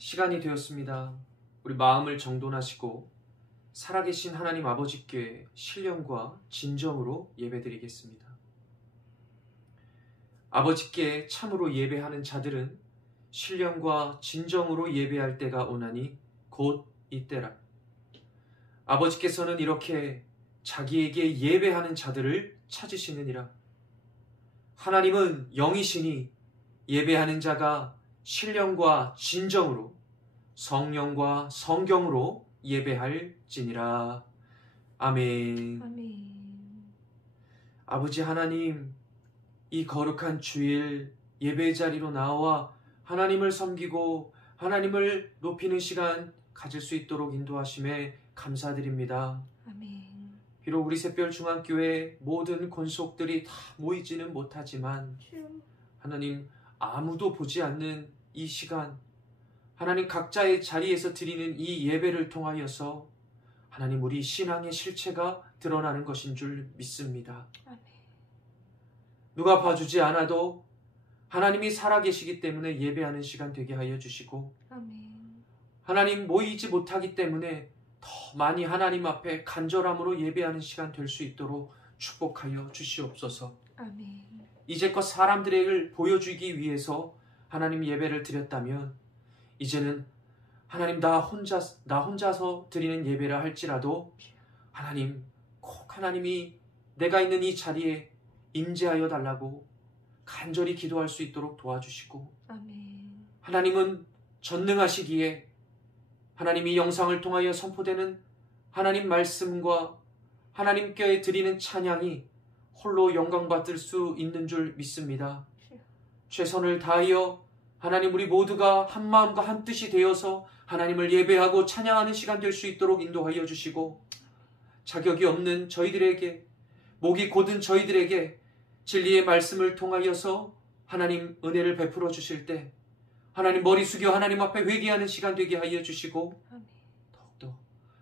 시간이 되었습니다. 우리 마음을 정돈하시고 살아계신 하나님 아버지께 신령과 진정으로 예배드리겠습니다. 아버지께 참으로 예배하는 자들은 신령과 진정으로 예배할 때가 오나니 곧 이때라. 아버지께서는 이렇게 자기에게 예배하는 자들을 찾으시느니라. 하나님은 영이시니 예배하는 자가 신령과 진정으로 성령과 성경으로 예배할지니라. 아멘. 아멘. 아버지 하나님, 이 거룩한 주일 예배 자리로 나와 하나님을 섬기고 하나님을 높이는 시간 가질 수 있도록 인도하심에 감사드립니다. 아멘. 비록 우리 샛별중앙교회 모든 권속들이 다 모이지는 못하지만 하나님, 아무도 보지 않는 이 시간, 하나님 각자의 자리에서 드리는 이 예배를 통하여서 하나님 우리 신앙의 실체가 드러나는 것인 줄 믿습니다. 아멘. 누가 봐주지 않아도 하나님이 살아계시기 때문에 예배하는 시간 되게 하여 주시고, 아멘. 하나님 모이지 못하기 때문에 더 많이 하나님 앞에 간절함으로 예배하는 시간 될 수 있도록 축복하여 주시옵소서. 아멘. 이제껏 사람들에게 보여주기 위해서 하나님 예배를 드렸다면 이제는 하나님 나 혼자서 드리는 예배라 할지라도 하나님 꼭 하나님이 내가 있는 이 자리에 임재하여 달라고 간절히 기도할 수 있도록 도와주시고, 아멘. 하나님은 전능하시기에 하나님이 영상을 통하여 선포되는 하나님 말씀과 하나님께 드리는 찬양이 홀로 영광받을 수 있는 줄 믿습니다. 최선을 다하여 하나님 우리 모두가 한 마음과 한 뜻이 되어서 하나님을 예배하고 찬양하는 시간 될 수 있도록 인도하여 주시고, 자격이 없는 저희들에게, 목이 곧은 저희들에게 진리의 말씀을 통하여서 하나님 은혜를 베풀어 주실 때 하나님 머리 숙여 하나님 앞에 회개하는 시간 되게 하여 주시고, 더욱더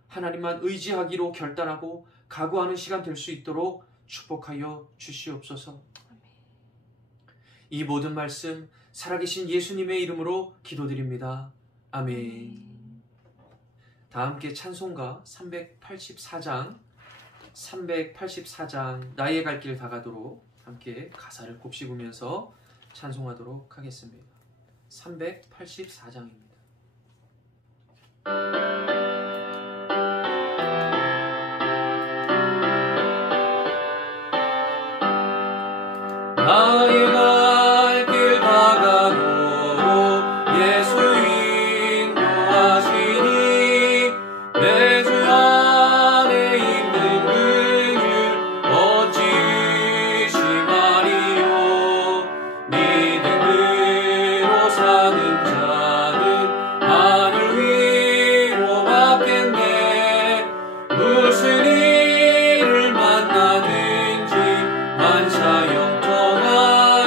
하나님만 의지하기로 결단하고 각오하는 시간 될 수 있도록 축복하여 주시옵소서. 이 모든 말씀 살아계신 예수님의 이름으로 기도드립니다. 아멘. 다 함께 찬송가 384장 나의 갈 길 다가도록 함께 가사를 곱씹으면서 찬송하도록 하겠습니다. 384장입니다. 나의 갈 길 다가도록 예수 인도하시니 내 주 안에 있는 그 길 어찌 심하리요. 믿음으로 사는 자는 하늘 위로 받겠네. 무슨 일을 만나든지 만사 영통하리.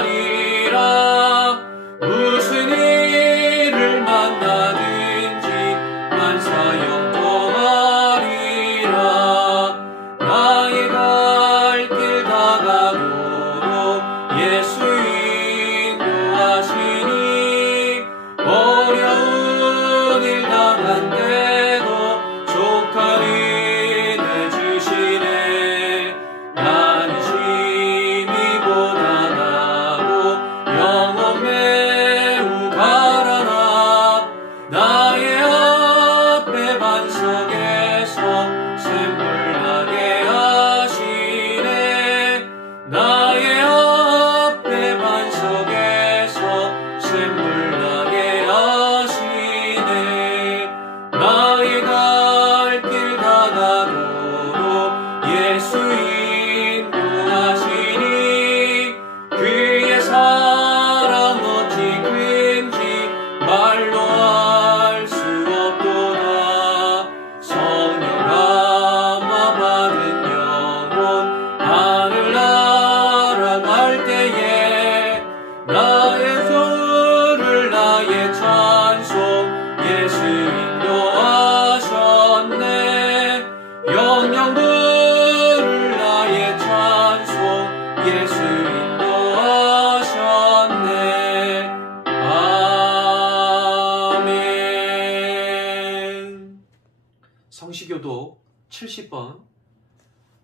교독 70번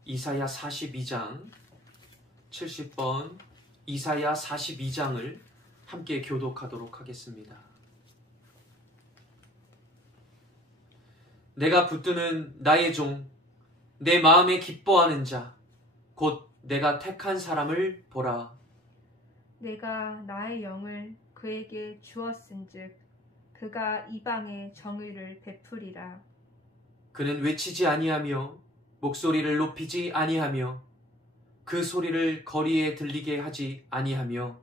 이사야 42장 70번 이사야 42장을 함께 교독하도록 하겠습니다. 내가 붙드는 나의 종, 내 마음에 기뻐하는 자, 곧 내가 택한 사람을 보라. 내가 나의 영을 그에게 주었은즉 그가 이방에 정의를 베풀이라. 그는 외치지 아니하며 목소리를 높이지 아니하며 그 소리를 거리에 들리게 하지 아니하며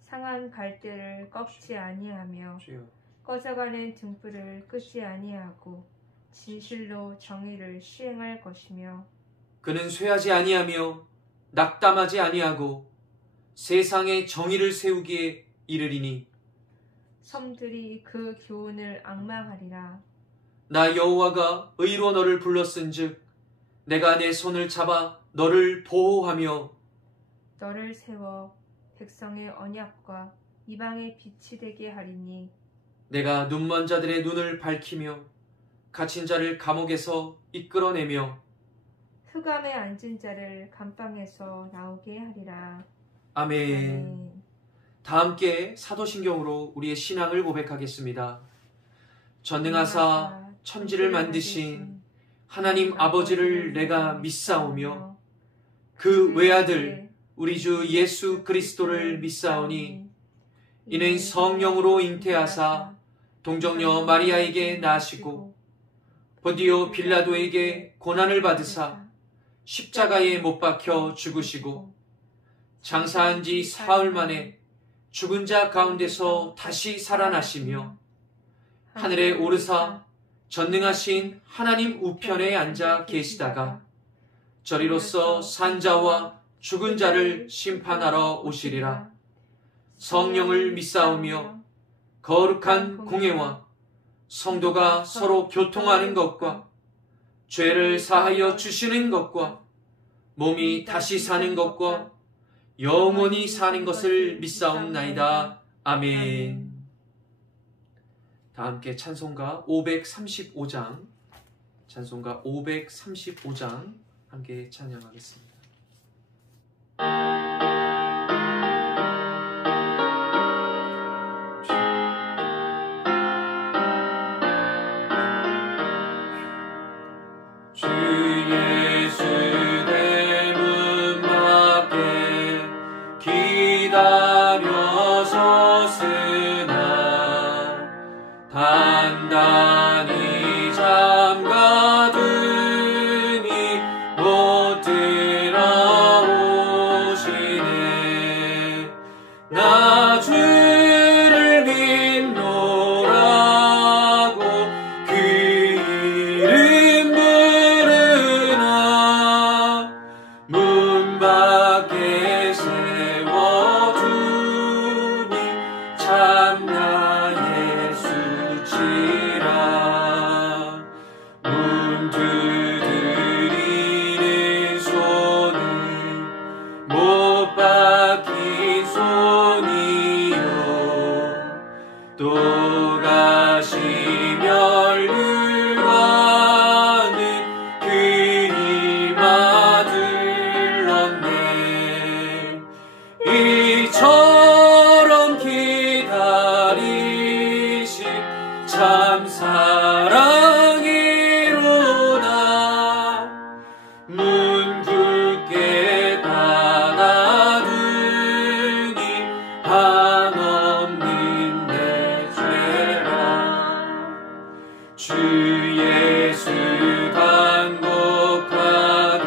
상한 갈대를 꺾지 아니하며 주여. 꺼져가는 등불을 끄지 아니하고 진실로 정의를 시행할 것이며 그는 쇠하지 아니하며 낙담하지 아니하고 세상에 정의를 세우기에 이르리니 섬들이 그 교훈을 앙망하리라. 나 여호와가 의로 너를 불렀은즉 내가 내 손을 잡아 너를 보호하며 너를 세워 백성의 언약과 이방의 빛이 되게 하리니 내가 눈먼 자들의 눈을 밝히며 갇힌 자를 감옥에서 이끌어내며 흑암에 앉은 자를 감방에서 나오게 하리라. 아멘. 아멘. 다 함께 사도신경으로 우리의 신앙을 고백하겠습니다. 전능하사 천지를 만드신 하나님 아버지를 내가 믿사오며 그 외아들 우리 주 예수 그리스도를 믿사오니 이는 성령으로 잉태하사 동정녀 마리아에게 나시고 본디오 빌라도에게 고난을 받으사 십자가에 못 박혀 죽으시고 장사한 지 사흘 만에 죽은 자 가운데서 다시 살아나시며 하늘에 오르사 전능하신 하나님 우편에 앉아 계시다가 저리로서 산자와 죽은 자를 심판하러 오시리라. 성령을 믿사오며 거룩한 공회와 성도가 서로 교통하는 것과 죄를 사하여 주시는 것과 몸이 다시 사는 것과 영원히 사는 것을 믿사옵나이다. 아멘. 다 함께 찬송가 535장 찬송가 535장 함께 찬양하겠습니다. 주 예수 대문 밖에 기다려 섰으나 단단히 잠가두니 못 들어오시네. 나 주를 믿노라고 그 이름 부르나 문 밖에 세워두니 참나 예수치라. 문 두드리는 손은 못 박힌 손이요 또 가시며 류하는 그 이마 들렀네. 이처럼 기다리신 참 사랑이로다. 문 굳게 닫아두니 한없는 내 죄라. 주 예수 간곡하게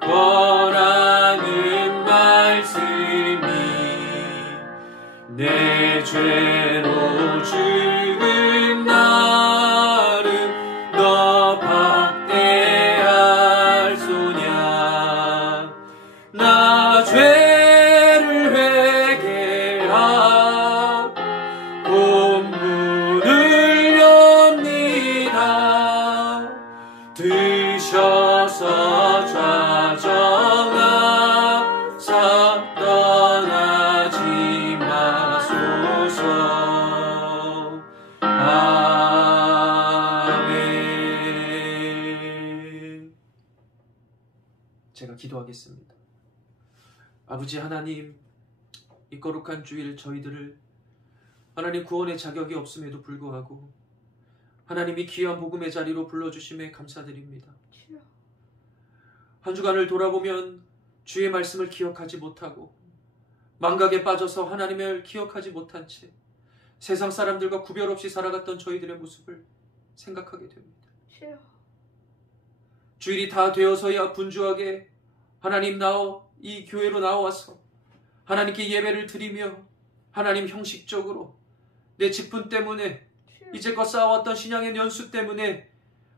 권하는 말씀이 내 죄로 죽은 나를 너 박대할 소냐. 나 죄를 회개하고 본문을 엽니다. 드셔서 좌정하사 떠나지 마소서. 아버지 하나님, 이 거룩한 주일 저희들을 하나님 구원의 자격이 없음에도 불구하고 하나님이 귀한 복음의 자리로 불러주심에 감사드립니다. 주여. 한 주간을 돌아보면 주의 말씀을 기억하지 못하고 망각에 빠져서 하나님을 기억하지 못한 채 세상 사람들과 구별 없이 살아갔던 저희들의 모습을 생각하게 됩니다. 주여. 주일이 다 되어서야 분주하게 하나님 이 교회로 나와서 하나님께 예배를 드리며 하나님 형식적으로 내 직분 때문에 주여. 이제껏 쌓아왔던 신앙의 연수 때문에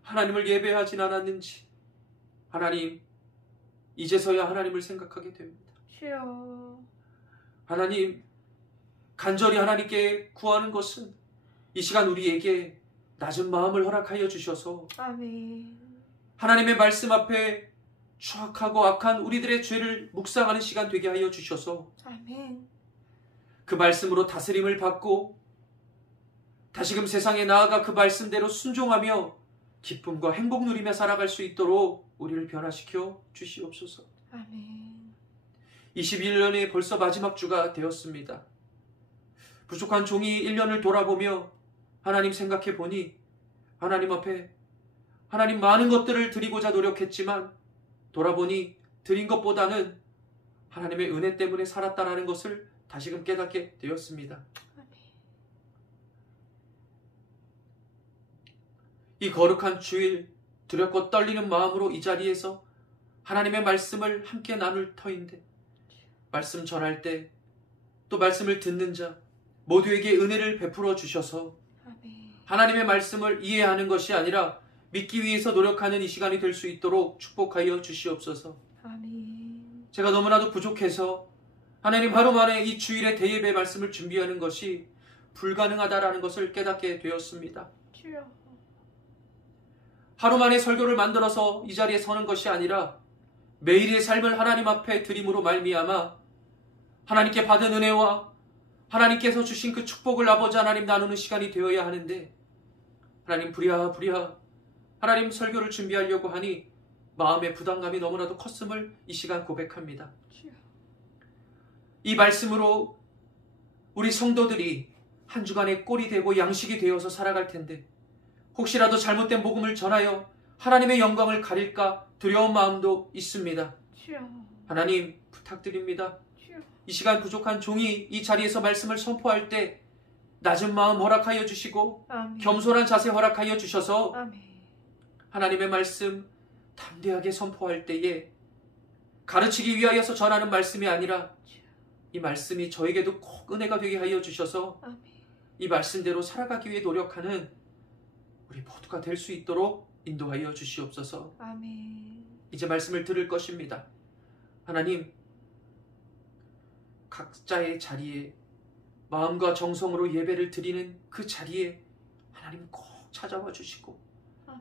하나님을 예배하진 않았는지 하나님 이제서야 하나님을 생각하게 됩니다. 주여. 하나님 간절히 하나님께 구하는 것은 이 시간 우리에게 낮은 마음을 허락하여 주셔서 아멘. 하나님의 말씀 앞에 추악하고 악한 우리들의 죄를 묵상하는 시간 되게 하여 주셔서 아멘. 그 말씀으로 다스림을 받고 다시금 세상에 나아가 그 말씀대로 순종하며 기쁨과 행복 누리며 살아갈 수 있도록 우리를 변화시켜 주시옵소서. 아멘. 21년이 벌써 마지막 주가 되었습니다. 부족한 종이 1년을 돌아보며 하나님 생각해 보니 하나님 앞에 하나님 많은 것들을 드리고자 노력했지만 돌아보니 드린 것보다는 하나님의 은혜 때문에 살았다라는 것을 다시금 깨닫게 되었습니다. 이 거룩한 주일 두렵고 떨리는 마음으로 이 자리에서 하나님의 말씀을 함께 나눌 터인데 말씀 전할 때 또 말씀을 듣는 자 모두에게 은혜를 베풀어 주셔서 하나님의 말씀을 이해하는 것이 아니라 믿기 위해서 노력하는 이 시간이 될 수 있도록 축복하여 주시옵소서. 아멘. 제가 너무나도 부족해서 하나님 하루 만에 이 주일의 대예배 말씀을 준비하는 것이 불가능하다라는 것을 깨닫게 되었습니다. 주여. 하루 만에 설교를 만들어서 이 자리에 서는 것이 아니라 매일의 삶을 하나님 앞에 드림으로 말미암아 하나님께 받은 은혜와 하나님께서 주신 그 축복을 아버지 하나님 나누는 시간이 되어야 하는데 하나님 부랴 하나님 설교를 준비하려고 하니 마음의 부담감이 너무나도 컸음을 이 시간 고백합니다. 이 말씀으로 우리 성도들이 한 주간의 꼴이 되고 양식이 되어서 살아갈 텐데 혹시라도 잘못된 복음을 전하여 하나님의 영광을 가릴까 두려운 마음도 있습니다. 하나님 부탁드립니다. 이 시간 부족한 종이 이 자리에서 말씀을 선포할 때 낮은 마음 허락하여 주시고 아멘. 겸손한 자세 허락하여 주셔서 아멘. 하나님의 말씀 담대하게 선포할 때에 가르치기 위하여서 전하는 말씀이 아니라 이 말씀이 저에게도 꼭 은혜가 되게 하여 주셔서 아멘. 이 말씀대로 살아가기 위해 노력하는 우리 모두가 될 수 있도록 인도하여 주시옵소서. 아멘. 이제 말씀을 들을 것입니다. 하나님 각자의 자리에 마음과 정성으로 예배를 드리는 그 자리에 하나님 꼭 찾아와 주시고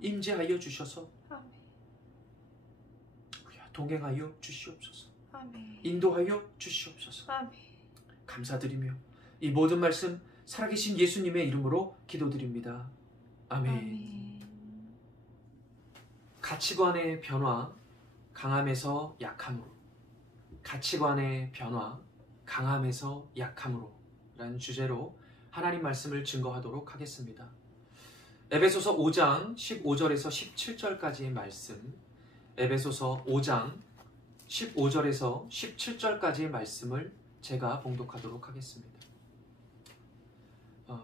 임재하여 주셔서 우리와 동행하여 주시옵소서. 아멘. 인도하여 주시옵소서. 아멘. 감사드리며 이 모든 말씀 살아계신 예수님의 이름으로 기도드립니다. 아멘. 아멘. 가치관의 변화, 강함에서 약함으로. 가치관의 변화, 강함에서 약함으로 라는 주제로 하나님 말씀을 증거하도록 하겠습니다. 에베소서 5장 15절에서 17절까지의 말씀, 에베소서 5장 15절에서 17절까지의 말씀을 제가 봉독하도록 하겠습니다.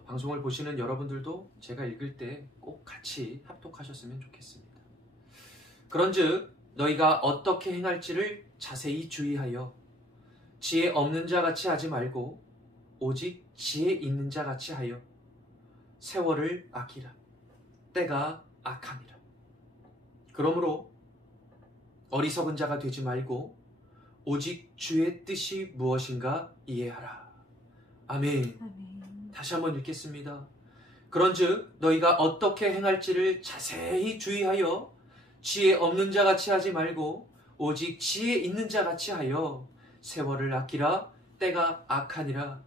방송을 보시는 여러분들도 제가 읽을 때 꼭 같이 합독하셨으면 좋겠습니다. 그런즉 너희가 어떻게 행할지를 자세히 주의하여 지혜 없는 자 같이 하지 말고 오직 지혜 있는 자 같이 하여 세월을 아끼라. 때가 악함이라. 그러므로 어리석은 자가 되지 말고 오직 주의 뜻이 무엇인가 이해하라. 아멘. 아멘. 다시 한번 읽겠습니다. 그런즉 너희가 어떻게 행할지를 자세히 주의하여 지혜 없는 자 같이 하지 말고 오직 지혜 있는 자 같이 하여 세월을 아끼라. 때가 악하니라.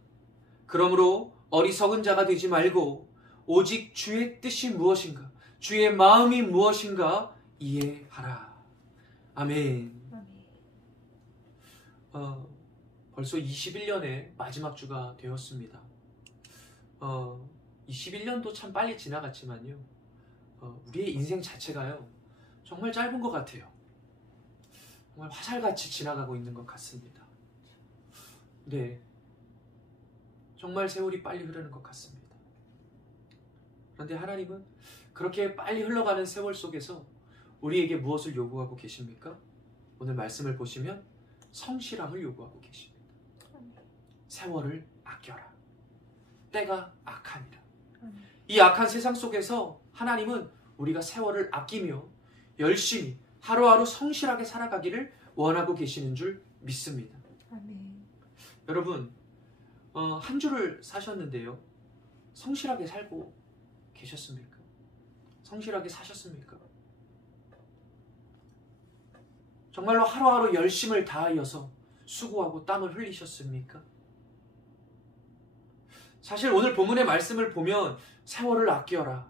그러므로 어리석은 자가 되지 말고 오직 주의 뜻이 무엇인가, 주의 마음이 무엇인가 이해하라. 아멘. 아멘. 벌써 21년의 마지막 주가 되었습니다. 21년도 참 빨리 지나갔지만요. 우리의 인생 자체가요. 정말 짧은 것 같아요. 정말 화살같이 지나가고 있는 것 같습니다. 네. 정말 세월이 빨리 흐르는 것 같습니다. 그런데 하나님은 그렇게 빨리 흘러가는 세월 속에서 우리에게 무엇을 요구하고 계십니까? 오늘 말씀을 보시면 성실함을 요구하고 계십니다. 세월을 아껴라. 때가 악하니라. 이 악한 세상 속에서 하나님은 우리가 세월을 아끼며 열심히 하루하루 성실하게 살아가기를 원하고 계시는 줄 믿습니다. 아멘. 여러분, 한 주를 사셨는데요. 성실하게 살고 계셨습니까? 성실하게 사셨습니까? 정말로 하루하루 열심을 다하여서 수고하고 땀을 흘리셨습니까? 사실 오늘 본문의 말씀을 보면 세월을 아껴라.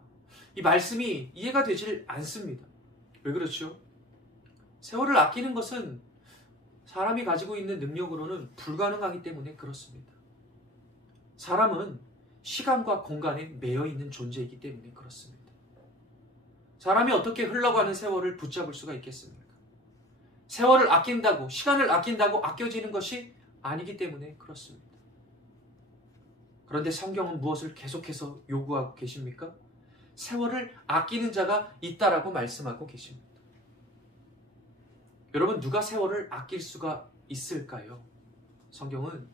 이 말씀이 이해가 되질 않습니다. 왜 그렇죠? 세월을 아끼는 것은 사람이 가지고 있는 능력으로는 불가능하기 때문에 그렇습니다. 사람은 시간과 공간에 매여 있는 존재이기 때문에 그렇습니다. 사람이 어떻게 흘러가는 세월을 붙잡을 수가 있겠습니까? 세월을 아낀다고, 시간을 아낀다고 아껴지는 것이 아니기 때문에 그렇습니다. 그런데 성경은 무엇을 계속해서 요구하고 계십니까? 세월을 아끼는 자가 있다라고 말씀하고 계십니다. 여러분, 누가 세월을 아낄 수가 있을까요? 성경은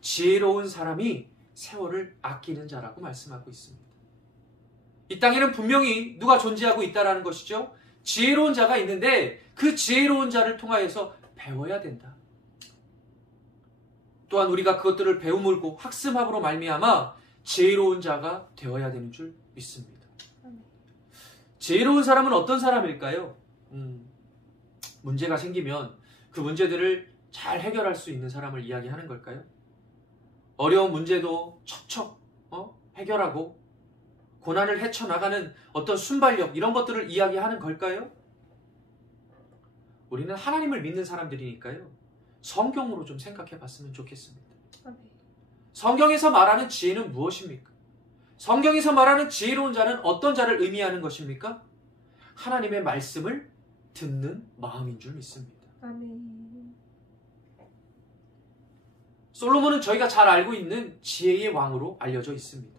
지혜로운 사람이 세월을 아끼는 자라고 말씀하고 있습니다. 이 땅에는 분명히 누가 존재하고 있다라는 것이죠. 지혜로운 자가 있는데 그 지혜로운 자를 통하여서 배워야 된다. 또한 우리가 그것들을 배움으로 학습함으로 말미암아 지혜로운 자가 되어야 되는 줄 믿습니다. 지혜로운 사람은 어떤 사람일까요? 문제가 생기면 그 문제들을 잘 해결할 수 있는 사람을 이야기하는 걸까요? 어려운 문제도 척척 해결하고 고난을 헤쳐나가는 어떤 순발력, 이런 것들을 이야기하는 걸까요? 우리는 하나님을 믿는 사람들이니까요. 성경으로 좀 생각해 봤으면 좋겠습니다. 성경에서 말하는 지혜는 무엇입니까? 성경에서 말하는 지혜로운 자는 어떤 자를 의미하는 것입니까? 하나님의 말씀을 듣는 마음인 줄 믿습니다. 아멘. 솔로몬은 저희가 잘 알고 있는 지혜의 왕으로 알려져 있습니다.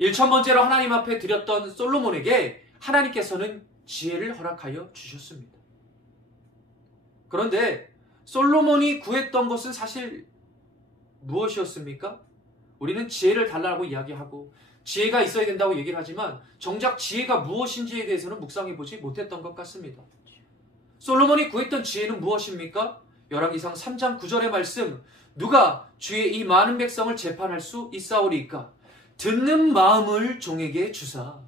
1000번째로 하나님 앞에 드렸던 솔로몬에게 하나님께서는 지혜를 허락하여 주셨습니다. 그런데 솔로몬이 구했던 것은 사실 무엇이었습니까? 우리는 지혜를 달라고 이야기하고 지혜가 있어야 된다고 얘기를 하지만 정작 지혜가 무엇인지에 대해서는 묵상해 보지 못했던 것 같습니다. 솔로몬이 구했던 지혜는 무엇입니까? 열왕기상 3장 9절의 말씀, 누가 주의 이 많은 백성을 재판할 수 있사오리이까? 듣는 마음을 종에게 주사,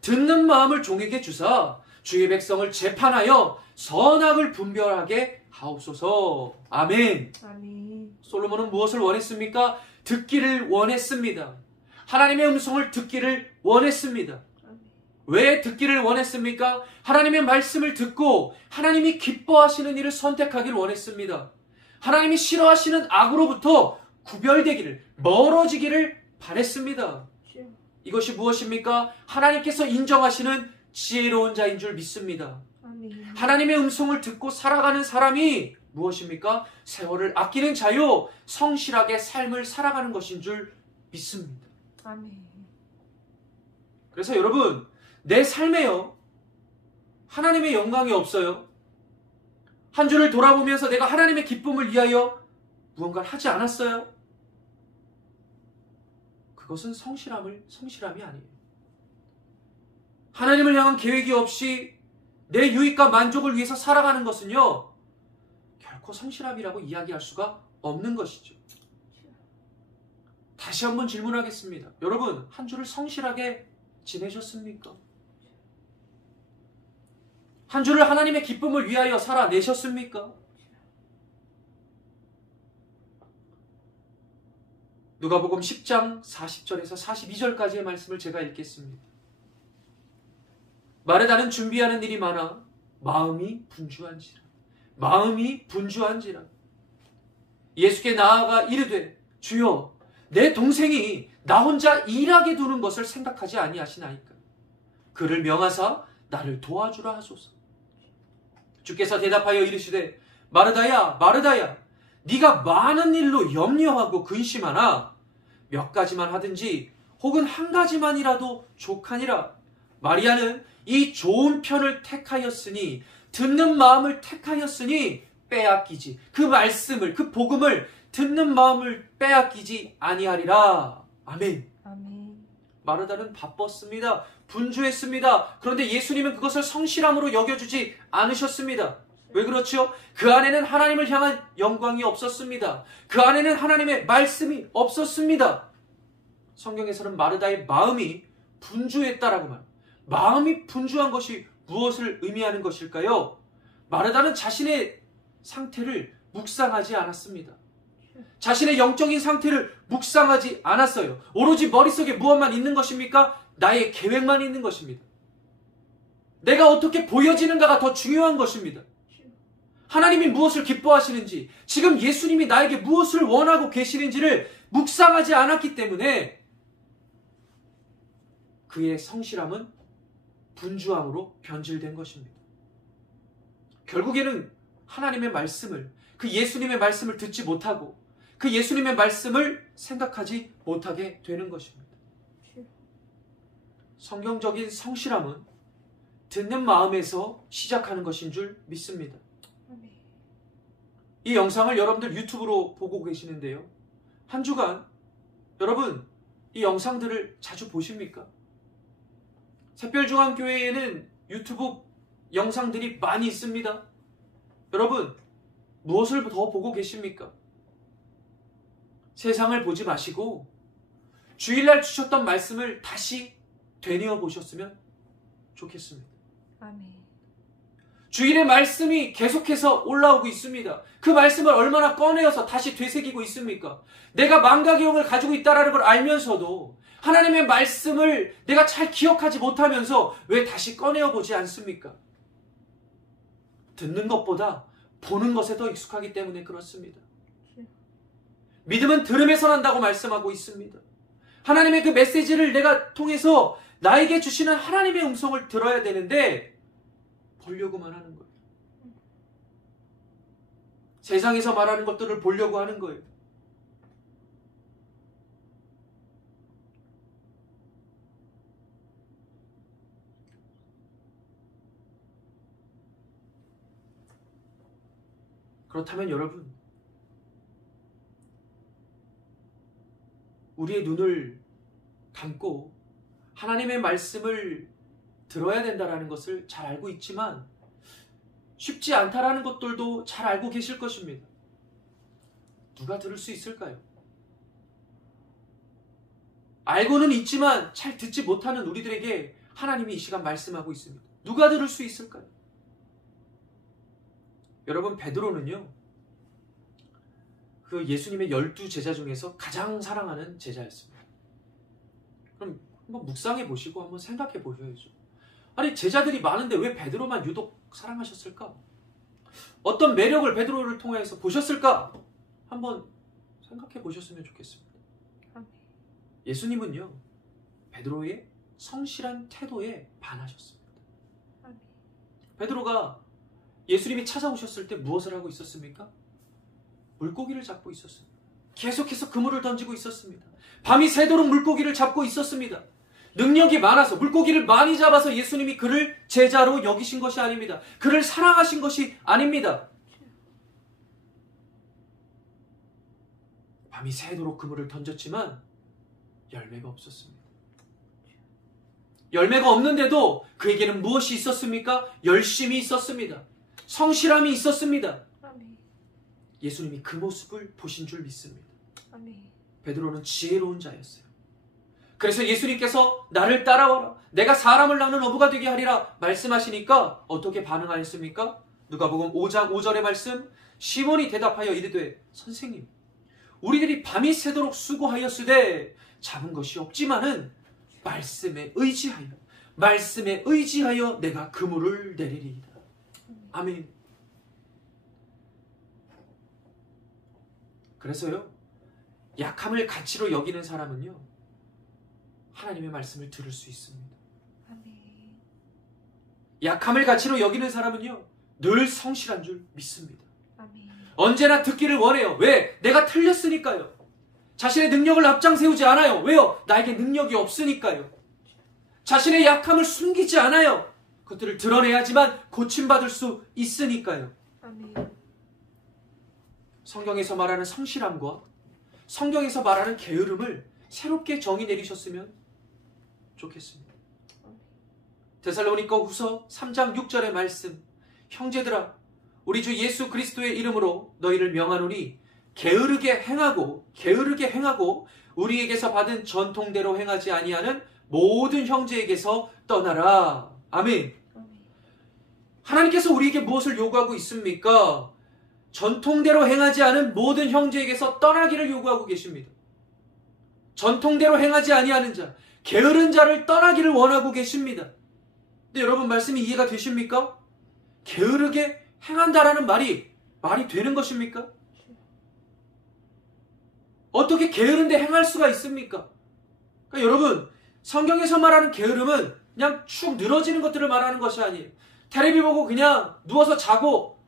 듣는 마음을 종에게 주사 주의 백성을 재판하여 선악을 분별하게 하옵소서. 아멘. 아멘. 솔로몬은 무엇을 원했습니까? 듣기를 원했습니다. 하나님의 음성을 듣기를 원했습니다. 왜 듣기를 원했습니까? 하나님의 말씀을 듣고 하나님이 기뻐하시는 일을 선택하기를 원했습니다. 하나님이 싫어하시는 악으로부터 구별되기를, 멀어지기를 바랬습니다. 이것이 무엇입니까? 하나님께서 인정하시는 지혜로운 자인 줄 믿습니다. 아멘. 하나님의 음성을 듣고 살아가는 사람이 무엇입니까? 세월을 아끼는 자요, 성실하게 삶을 살아가는 것인 줄 믿습니다. 아멘. 그래서 여러분, 내 삶에요, 하나님의 영광이 없어요. 한 주를 돌아보면서 내가 하나님의 기쁨을 위하여 무언가를 하지 않았어요. 그것은 성실함이 아니에요. 하나님을 향한 계획이 없이 내 유익과 만족을 위해서 살아가는 것은요, 결코 성실함이라고 이야기할 수가 없는 것이죠. 다시 한번 질문하겠습니다. 여러분, 한 주를 성실하게 지내셨습니까? 한 주를 하나님의 기쁨을 위하여 살아내셨습니까? 누가복음 10장 40절에서 42절까지의 말씀을 제가 읽겠습니다. 마르다는 준비하는 일이 많아 마음이 분주한지라. 마음이 분주한지라. 예수께 나아가 이르되 주여 내 동생이 나 혼자 일하게 두는 것을 생각하지 아니하시나이까. 그를 명하사 나를 도와주라 하소서. 주께서 대답하여 이르시되 마르다야 마르다야 네가 많은 일로 염려하고 근심하나 몇 가지만 하든지 혹은 한 가지만이라도 족하니라. 마리아는 이 좋은 편을 택하였으니 듣는 마음을 택하였으니 빼앗기지 그 말씀을 그 복음을 듣는 마음을 빼앗기지 아니하리라. 아멘. 아멘. 마르다는 바빴습니다. 분주했습니다. 그런데 예수님은 그것을 성실함으로 여겨주지 않으셨습니다. 왜 그렇죠? 그 안에는 하나님을 향한 영광이 없었습니다. 그 안에는 하나님의 말씀이 없었습니다. 성경에서는 마르다의 마음이 분주했다라고 말합니다. 마음이 분주한 것이 무엇을 의미하는 것일까요? 마르다는 자신의 상태를 묵상하지 않았습니다. 자신의 영적인 상태를 묵상하지 않았어요. 오로지 머릿속에 무엇만 있는 것입니까? 나의 계획만 있는 것입니다. 내가 어떻게 보여지는가가 더 중요한 것입니다. 하나님이 무엇을 기뻐하시는지, 지금 예수님이 나에게 무엇을 원하고 계시는지를 묵상하지 않았기 때문에 그의 성실함은 분주함으로 변질된 것입니다. 결국에는 하나님의 말씀을, 그 예수님의 말씀을 듣지 못하고 그 예수님의 말씀을 생각하지 못하게 되는 것입니다. 성경적인 성실함은 듣는 마음에서 시작하는 것인 줄 믿습니다. 이 영상을 여러분들 유튜브로 보고 계시는데요. 한 주간 여러분 이 영상들을 자주 보십니까? 샛별중앙교회에는 유튜브 영상들이 많이 있습니다. 여러분 무엇을 더 보고 계십니까? 세상을 보지 마시고 주일날 주셨던 말씀을 다시 되뇌어 보셨으면 좋겠습니다. 아멘. 주일의 말씀이 계속해서 올라오고 있습니다. 그 말씀을 얼마나 꺼내어서 다시 되새기고 있습니까? 내가 망각의 영을 가지고 있다는 걸 알면서도 하나님의 말씀을 내가 잘 기억하지 못하면서 왜 다시 꺼내어 보지 않습니까? 듣는 것보다 보는 것에 더 익숙하기 때문에 그렇습니다. 믿음은 들음에서 난다고 말씀하고 있습니다. 하나님의 그 메시지를 내가 통해서 나에게 주시는 하나님의 음성을 들어야 되는데 보려고만 하는 거예요. 세상에서 말하는 것들을 보려고 하는 거예요. 그렇다면 여러분, 우리의 눈을 감고 하나님의 말씀을 들어야 된다는 것을 잘 알고 있지만 쉽지 않다라는 것들도 잘 알고 계실 것입니다. 누가 들을 수 있을까요? 알고는 있지만 잘 듣지 못하는 우리들에게 하나님이 이 시간 말씀하고 있습니다. 누가 들을 수 있을까요? 여러분, 베드로는요, 그 예수님의 12제자 중에서 가장 사랑하는 제자였습니다. 그럼 한번 묵상해 보시고 한번 생각해 보셔야죠. 아니, 제자들이 많은데 왜 베드로만 유독 사랑하셨을까? 어떤 매력을 베드로를 통해서 보셨을까? 한번 생각해 보셨으면 좋겠습니다. 예수님은요, 베드로의 성실한 태도에 반하셨습니다. 베드로가 예수님이 찾아오셨을 때 무엇을 하고 있었습니까? 물고기를 잡고 있었습니다. 계속해서 그물을 던지고 있었습니다. 밤이 새도록 물고기를 잡고 있었습니다. 능력이 많아서 물고기를 많이 잡아서 예수님이 그를 제자로 여기신 것이 아닙니다. 그를 사랑하신 것이 아닙니다. 밤이 새도록 그물을 던졌지만 열매가 없었습니다. 열매가 없는데도 그에게는 무엇이 있었습니까? 열심이 있었습니다. 성실함이 있었습니다. 예수님이 그 모습을 보신 줄 믿습니다. 베드로는 지혜로운 자였어요. 그래서 예수님께서 나를 따라오라, 내가 사람을 낳는 어부가 되게 하리라 말씀하시니까 어떻게 반응하였습니까? 누가복음 5장 5절의 말씀, 시몬이 대답하여 이르되 선생님, 우리들이 밤이 새도록 수고하였으되 잡은 것이 없지만은 말씀에 의지하여 내가 그물을 내리리이다. 아멘. 그래서요, 약함을 가치로 여기는 사람은요, 하나님의 말씀을 들을 수 있습니다. 아멘. 약함을 가치로 여기는 사람은요, 늘 성실한 줄 믿습니다. 아멘. 언제나 듣기를 원해요. 왜? 내가 틀렸으니까요. 자신의 능력을 앞장세우지 않아요. 왜요? 나에게 능력이 없으니까요. 자신의 약함을 숨기지 않아요. 그것들을 드러내야지만 고침받을 수 있으니까요. 아멘. 성경에서 말하는 성실함과 성경에서 말하는 게으름을 새롭게 정의 내리셨으면 좋겠습니다. 데살로니가 후서 3장 6절의 말씀, 형제들아 우리 주 예수 그리스도의 이름으로 너희를 명하노니 게으르게 행하고 우리에게서 받은 전통대로 행하지 아니하는 모든 형제에게서 떠나라. 아멘. 하나님께서 우리에게 무엇을 요구하고 있습니까? 전통대로 행하지 않은 모든 형제에게서 떠나기를 요구하고 계십니다. 전통대로 행하지 아니하는 자, 게으른 자를 떠나기를 원하고 계십니다. 근데 여러분 말씀이 이해가 되십니까? 게으르게 행한다라는 말이 되는 것입니까? 어떻게 게으른데 행할 수가 있습니까? 그러니까 여러분, 성경에서 말하는 게으름은 그냥 축 늘어지는 것들을 말하는 것이 아니에요. 텔레비 보고 그냥 누워서 자고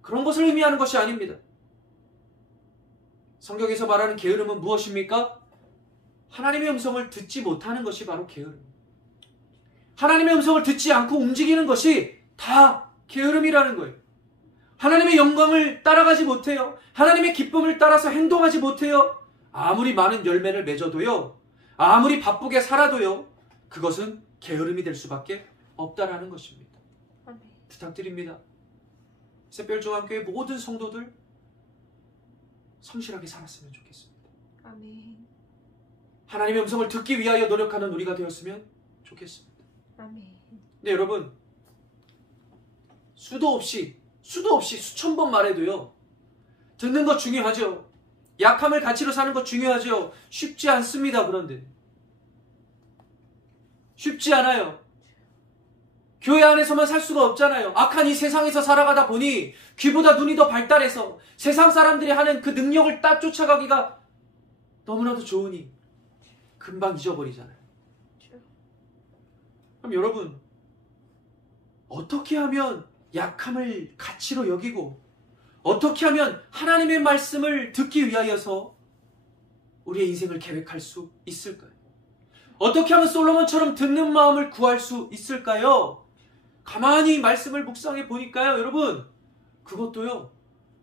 그런 것을 의미하는 것이 아닙니다. 성경에서 말하는 게으름은 무엇입니까? 하나님의 음성을 듣지 못하는 것이 바로 게으름입니다. 하나님의 음성을 듣지 않고 움직이는 것이 다 게으름이라는 거예요. 하나님의 영광을 따라가지 못해요. 하나님의 기쁨을 따라서 행동하지 못해요. 아무리 많은 열매를 맺어도요, 아무리 바쁘게 살아도요, 그것은 게으름이 될 수밖에 없다라는 것입니다. 부탁드립니다. 새별중앙교회 모든 성도들 성실하게 살았으면 좋겠습니다. 아멘. 하나님의 음성을 듣기 위하여 노력하는 우리가 되었으면 좋겠습니다. 아멘. 네, 여러분, 수도 없이 수천 번 말해도요, 듣는 것 중요하죠. 약함을 가치로 사는 것 중요하죠. 쉽지 않습니다. 그런데 쉽지 않아요. 교회 안에서만 살 수가 없잖아요. 악한 이 세상에서 살아가다 보니 귀보다 눈이 더 발달해서 세상 사람들이 하는 그 능력을 딱 쫓아가기가 너무나도 좋으니 금방 잊어버리잖아요. 그럼 여러분, 어떻게 하면 약함을 가치로 여기고 어떻게 하면 하나님의 말씀을 듣기 위하여서 우리의 인생을 계획할 수 있을까요? 어떻게 하면 솔로몬처럼 듣는 마음을 구할 수 있을까요? 가만히 말씀을 묵상해 보니까요, 여러분, 그것도요,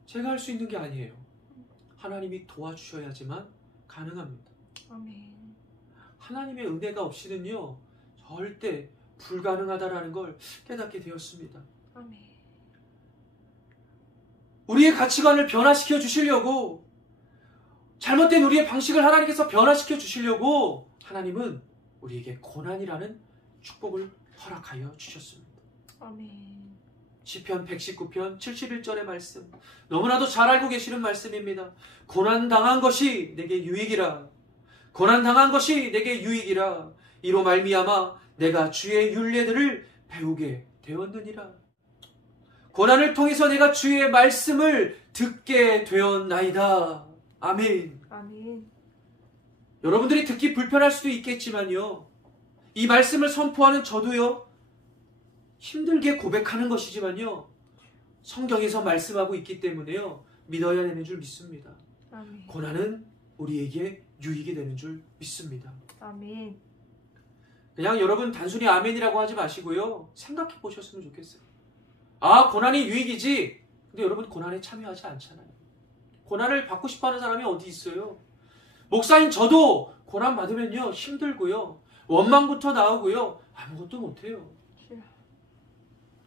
제가 할 수 있는 게 아니에요. 하나님이 도와주셔야지만 가능합니다. 아멘. 하나님의 은혜가 없이는요, 절대 불가능하다라는 걸 깨닫게 되었습니다. 아멘. 우리의 가치관을 변화시켜 주시려고, 잘못된 우리의 방식을 하나님께서 변화시켜 주시려고 하나님은 우리에게 고난이라는 축복을 허락하여 주셨습니다. 아멘. 시편 119편 71절의 말씀, 너무나도 잘 알고 계시는 말씀입니다. 고난당한 것이 내게 유익이라. 고난당한 것이 내게 유익이라. 이로 말미암아 내가 주의 율례들을 배우게 되었느니라. 고난을 통해서 내가 주의 말씀을 듣게 되었나이다. 아멘. 아멘. 여러분들이 듣기 불편할 수도 있겠지만요, 이 말씀을 선포하는 저도요, 힘들게 고백하는 것이지만요, 성경에서 말씀하고 있기 때문에요, 믿어야 되는 줄 믿습니다. 아멘. 고난은 우리에게 유익이 되는 줄 믿습니다. 아멘. 그냥 여러분 단순히 아멘이라고 하지 마시고요, 생각해 보셨으면 좋겠어요. 아, 고난이 유익이지. 근데 여러분 고난에 참여하지 않잖아요. 고난을 받고 싶어하는 사람이 어디 있어요? 목사인 저도 고난 받으면요, 힘들고요, 원망부터 나오고요, 아무것도 못해요.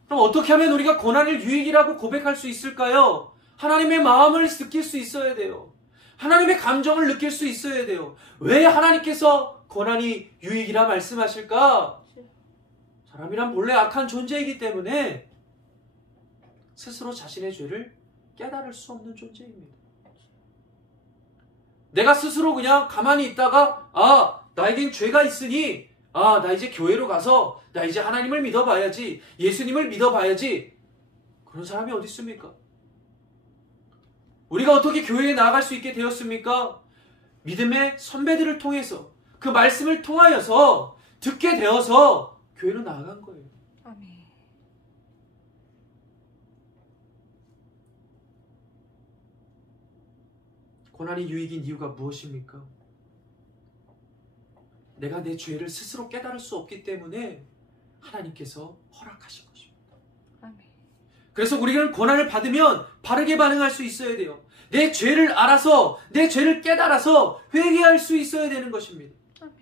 그럼 어떻게 하면 우리가 고난을 유익이라고 고백할 수 있을까요? 하나님의 마음을 느낄 수 있어야 돼요. 하나님의 감정을 느낄 수 있어야 돼요. 왜 하나님께서 고난이 유익이라 말씀하실까? 사람이란 본래 악한 존재이기 때문에 스스로 자신의 죄를 깨달을 수 없는 존재입니다. 내가 스스로 그냥 가만히 있다가, 아, 나에겐 죄가 있으니, 아, 나 이제 교회로 가서 나 이제 하나님을 믿어봐야지, 예수님을 믿어봐야지. 그런 사람이 어디 있습니까? 우리가 어떻게 교회에 나아갈 수 있게 되었습니까? 믿음의 선배들을 통해서, 그 말씀을 통하여서, 듣게 되어서 교회로 나아간 거예요. 아멘. 고난이 유익인 이유가 무엇입니까? 내가 내 죄를 스스로 깨달을 수 없기 때문에 하나님께서 허락하신 것입니다. 아멘. 그래서 우리는 고난을 받으면 바르게 반응할 수 있어야 돼요. 내 죄를 알아서, 내 죄를 깨달아서 회개할 수 있어야 되는 것입니다. 아멘.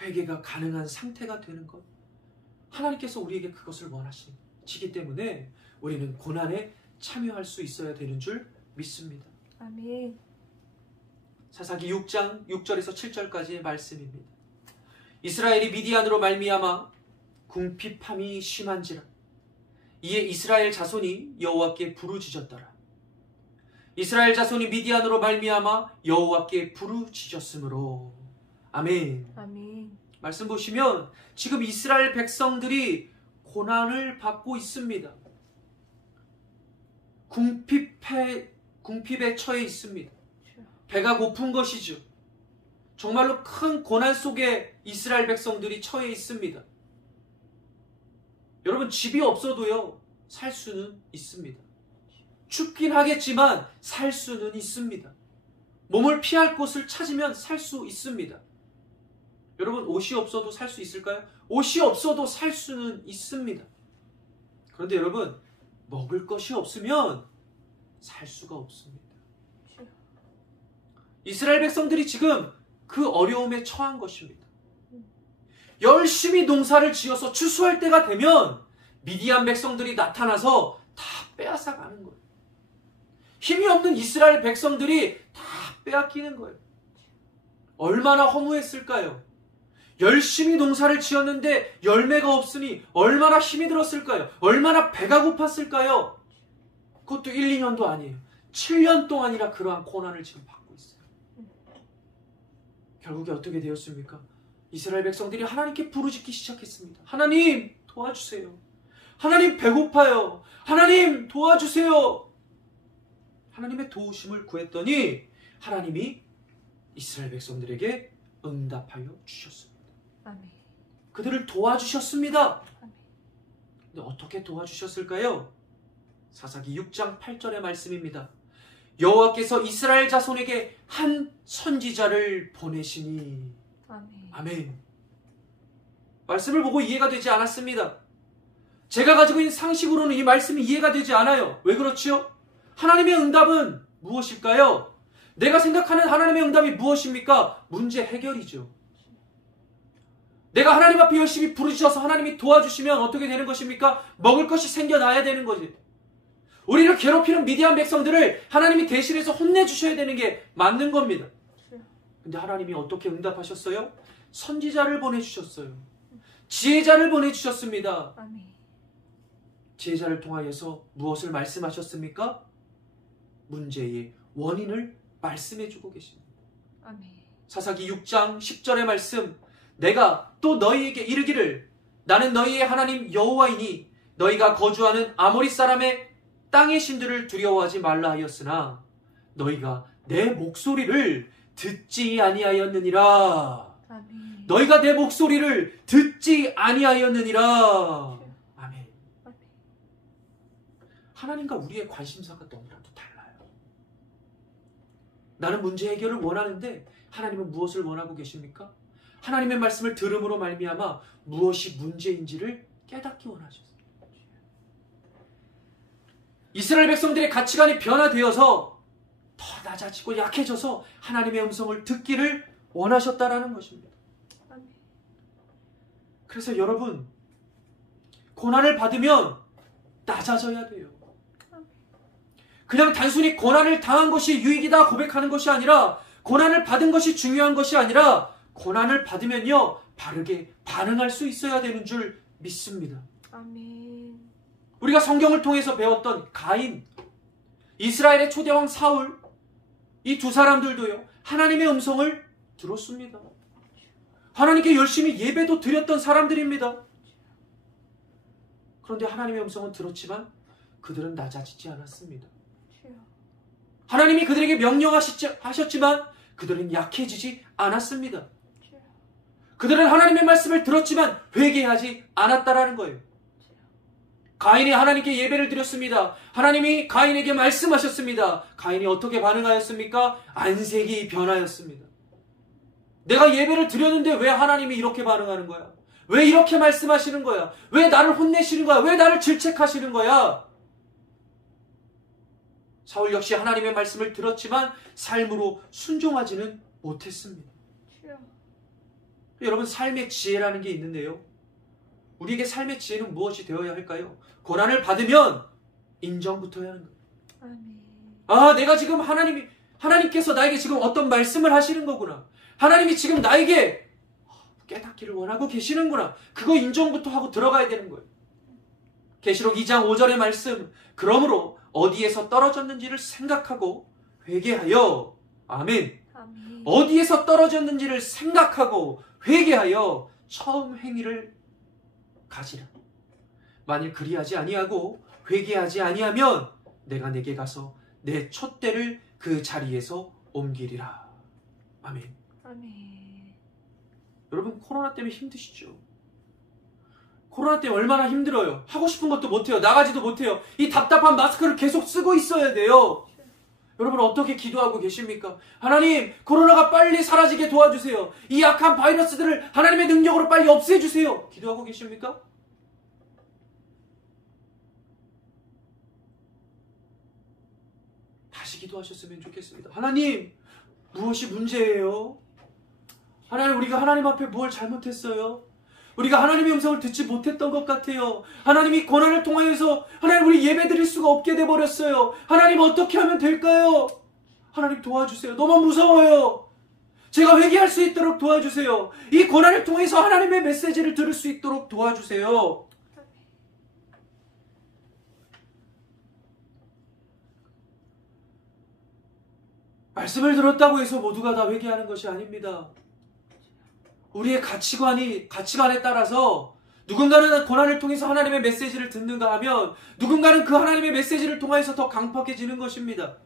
회개가 가능한 상태가 되는 것, 하나님께서 우리에게 그것을 원하시기 때문에 우리는 고난에 참여할 수 있어야 되는 줄 믿습니다. 아멘. 사사기 6장 6절에서 7절까지의 말씀입니다. 이스라엘이 미디안으로 말미암아 궁핍함이 심한지라 이에 이스라엘 자손이 여호와께 부르짖었더라. 이스라엘 자손이 미디안으로 말미암아 여호와께 부르짖었으므로. 아멘. 아멘. 말씀 보시면 지금 이스라엘 백성들이 고난을 받고 있습니다. 궁핍에 처해 있습니다. 배가 고픈 것이죠. 정말로 큰 고난 속에 이스라엘 백성들이 처해 있습니다. 여러분, 집이 없어도요, 살 수는 있습니다. 춥긴 하겠지만 살 수는 있습니다. 몸을 피할 곳을 찾으면 살 수 있습니다. 여러분, 옷이 없어도 살 수 있을까요? 옷이 없어도 살 수는 있습니다. 그런데 여러분, 먹을 것이 없으면 살 수가 없습니다. 이스라엘 백성들이 지금 그 어려움에 처한 것입니다. 열심히 농사를 지어서 추수할 때가 되면 미디안 백성들이 나타나서 다 빼앗아가는 거예요. 힘이 없는 이스라엘 백성들이 다 빼앗기는 거예요. 얼마나 허무했을까요? 열심히 농사를 지었는데 열매가 없으니 얼마나 힘이 들었을까요? 얼마나 배가 고팠을까요? 그것도 1, 2년도 아니에요. 7년 동안이나 그러한 고난을 지금 받고 있어요. 결국에 어떻게 되었습니까? 이스라엘 백성들이 하나님께 부르짖기 시작했습니다. 하나님, 도와주세요. 하나님, 배고파요. 하나님, 도와주세요. 하나님의 도우심을 구했더니 하나님이 이스라엘 백성들에게 응답하여 주셨습니다. 아멘. 그들을 도와주셨습니다. 아멘. 근데 어떻게 도와주셨을까요? 사사기 6장 8절의 말씀입니다. 여호와께서 이스라엘 자손에게 한 선지자를 보내시니. 아멘. 아멘. 말씀을 보고 이해가 되지 않았습니다. 제가 가지고 있는 상식으로는 이 말씀이 이해가 되지 않아요. 왜 그렇지요? 하나님의 응답은 무엇일까요? 내가 생각하는 하나님의 응답이 무엇입니까? 문제 해결이죠. 내가 하나님 앞에 열심히 부르짖어서 하나님이 도와주시면 어떻게 되는 것입니까? 먹을 것이 생겨나야 되는 거지. 우리를 괴롭히는 미디안 백성들을 하나님이 대신해서 혼내주셔야 되는 게 맞는 겁니다. 근데 하나님이 어떻게 응답하셨어요? 선지자를 보내주셨어요. 지혜자를 보내주셨습니다. 아멘. 지혜자를 통하여서 무엇을 말씀하셨습니까? 문제의 원인을 말씀해주고 계십니다. 아멘. 사사기 6장 10절의 말씀, 내가 또 너희에게 이르기를 나는 너희의 하나님 여호와이니 너희가 거주하는 아모리 사람의 땅의 신들을 두려워하지 말라 하였으나 너희가 내 목소리를 듣지 아니하였느니라. 아멘. 너희가 내 목소리를 듣지 아니하였느니라. 아멘. 아멘. 하나님과 우리의 관심사가 너무나도 달라요. 나는 문제 해결을 원하는데 하나님은 무엇을 원하고 계십니까? 하나님의 말씀을 들음으로 말미암아 무엇이 문제인지를 깨닫기 원하셨어요. 이스라엘 백성들의 가치관이 변화되어서 더 낮아지고 약해져서 하나님의 음성을 듣기를 원하셨다라는 것입니다. 아멘. 그래서 여러분, 고난을 받으면 낮아져야 돼요. 그냥 단순히 고난을 당한 것이 유익이다 고백하는 것이 아니라, 고난을 받은 것이 중요한 것이 아니라, 고난을 받으면요 바르게 반응할 수 있어야 되는 줄 믿습니다. 아멘. 우리가 성경을 통해서 배웠던 가인, 이스라엘의 초대왕 사울, 이 두 사람들도요 하나님의 음성을 들었습니다. 하나님께 열심히 예배도 드렸던 사람들입니다. 그런데 하나님의 음성은 들었지만 그들은 낮아지지 않았습니다. 하나님이 그들에게 명령하셨지만 그들은 약해지지 않았습니다. 그들은 하나님의 말씀을 들었지만 회개하지 않았다라는 거예요. 가인이 하나님께 예배를 드렸습니다. 하나님이 가인에게 말씀하셨습니다. 가인이 어떻게 반응하였습니까? 안색이 변하였습니다. 내가 예배를 드렸는데 왜 하나님이 이렇게 반응하는 거야? 왜 이렇게 말씀하시는 거야? 왜 나를 혼내시는 거야? 왜 나를 질책하시는 거야? 사울 역시 하나님의 말씀을 들었지만 삶으로 순종하지는 못했습니다. 여러분, 삶의 지혜라는 게 있는데요. 우리에게 삶의 지혜는 무엇이 되어야 할까요? 고난을 받으면 인정부터 해야 하는 거예요. 아, 내가 지금 하나님께서 나에게 지금 어떤 말씀을 하시는 거구나. 하나님이 지금 나에게 깨닫기를 원하고 계시는구나. 그거 인정부터 하고 들어가야 되는 거예요. 계시록 2장 5절의 말씀. 그러므로 어디에서 떨어졌는지를 생각하고 회개하여. 아멘. 어디에서 떨어졌는지를 생각하고 회개하여 처음 행위를 가지라. 만일 그리하지 아니하고 회개하지 아니하면 내가 내게 가서 내 촛대를 그 자리에서 옮기리라. 아멘. 여러분, 코로나 때문에 힘드시죠? 코로나 때문에 얼마나 힘들어요. 하고 싶은 것도 못해요. 나가지도 못해요. 이 답답한 마스크를 계속 쓰고 있어야 돼요. 여러분, 어떻게 기도하고 계십니까? 하나님, 코로나가 빨리 사라지게 도와주세요. 이 약한 바이러스들을 하나님의 능력으로 빨리 없애주세요. 기도하고 계십니까? 다시 기도하셨으면 좋겠습니다. 하나님, 무엇이 문제예요? 하나님, 우리가 하나님 앞에 뭘 잘못했어요? 우리가 하나님의 음성을 듣지 못했던 것 같아요. 하나님이 고난을 통하여서 하나님, 우리 예배 드릴 수가 없게 돼버렸어요. 하나님, 어떻게 하면 될까요? 하나님, 도와주세요. 너무 무서워요. 제가 회개할 수 있도록 도와주세요. 이 고난을 통해서 하나님의 메시지를 들을 수 있도록 도와주세요. 말씀을 들었다고 해서 모두가 다 회개하는 것이 아닙니다. 우리의 가치관에 따라서 누군가는 고난을 통해서 하나님의 메시지를 듣는가 하면 누군가는 그 하나님의 메시지를 통해서 더 강팍해지는 것입니다.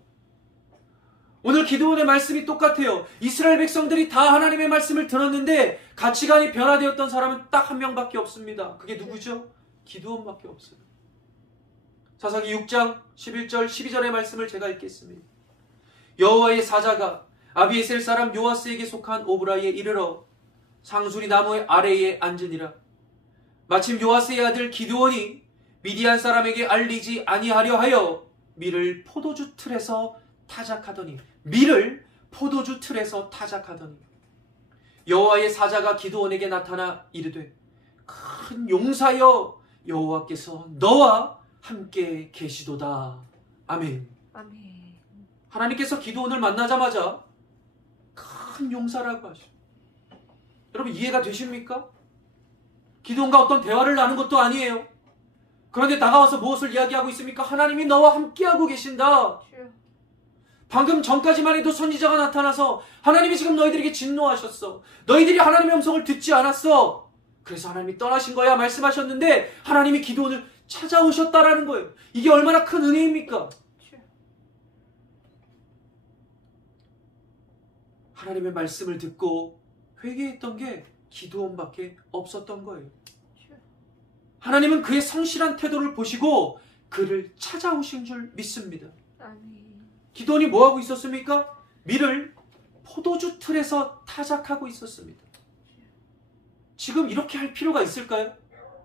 오늘 기드온의 말씀이 똑같아요. 이스라엘 백성들이 다 하나님의 말씀을 들었는데 가치관이 변화되었던 사람은 딱 한 명밖에 없습니다. 그게 누구죠? 기드온밖에 없어요. 사사기 6장 11절 12절의 말씀을 제가 읽겠습니다. 여호와의 사자가 아비에셀 사람 요아스에게 속한 오브라이에 이르러 상수리 나무 아래에 앉으니라. 마침 요아스의 아들 기드온이 미디안 사람에게 알리지 아니하려 하여 밀을 포도주 틀에서 타작하더니 여호와의 사자가 기드온에게 나타나 이르되 큰 용사여, 여호와께서 너와 함께 계시도다. 아멘. 하나님께서 기드온을 만나자마자 큰 용사라고 하시오. 여러분, 이해가 되십니까? 기드온과 어떤 대화를 나눈 것도 아니에요. 그런데 다가와서 무엇을 이야기하고 있습니까? 하나님이 너와 함께하고 계신다. 방금 전까지만 해도 선지자가 나타나서 하나님이 지금 너희들에게 진노하셨어. 너희들이 하나님의 음성을 듣지 않았어. 그래서 하나님이 떠나신 거야 말씀하셨는데 하나님이 기드온을 찾아오셨다라는 거예요. 이게 얼마나 큰 은혜입니까? 하나님의 말씀을 듣고 회개했던 게 기드온밖에 없었던 거예요. 하나님은 그의 성실한 태도를 보시고 그를 찾아오신 줄 믿습니다. 기드온이 뭐하고 있었습니까? 밀을 포도주 틀에서 타작하고 있었습니다. 지금 이렇게 할 필요가 있을까요?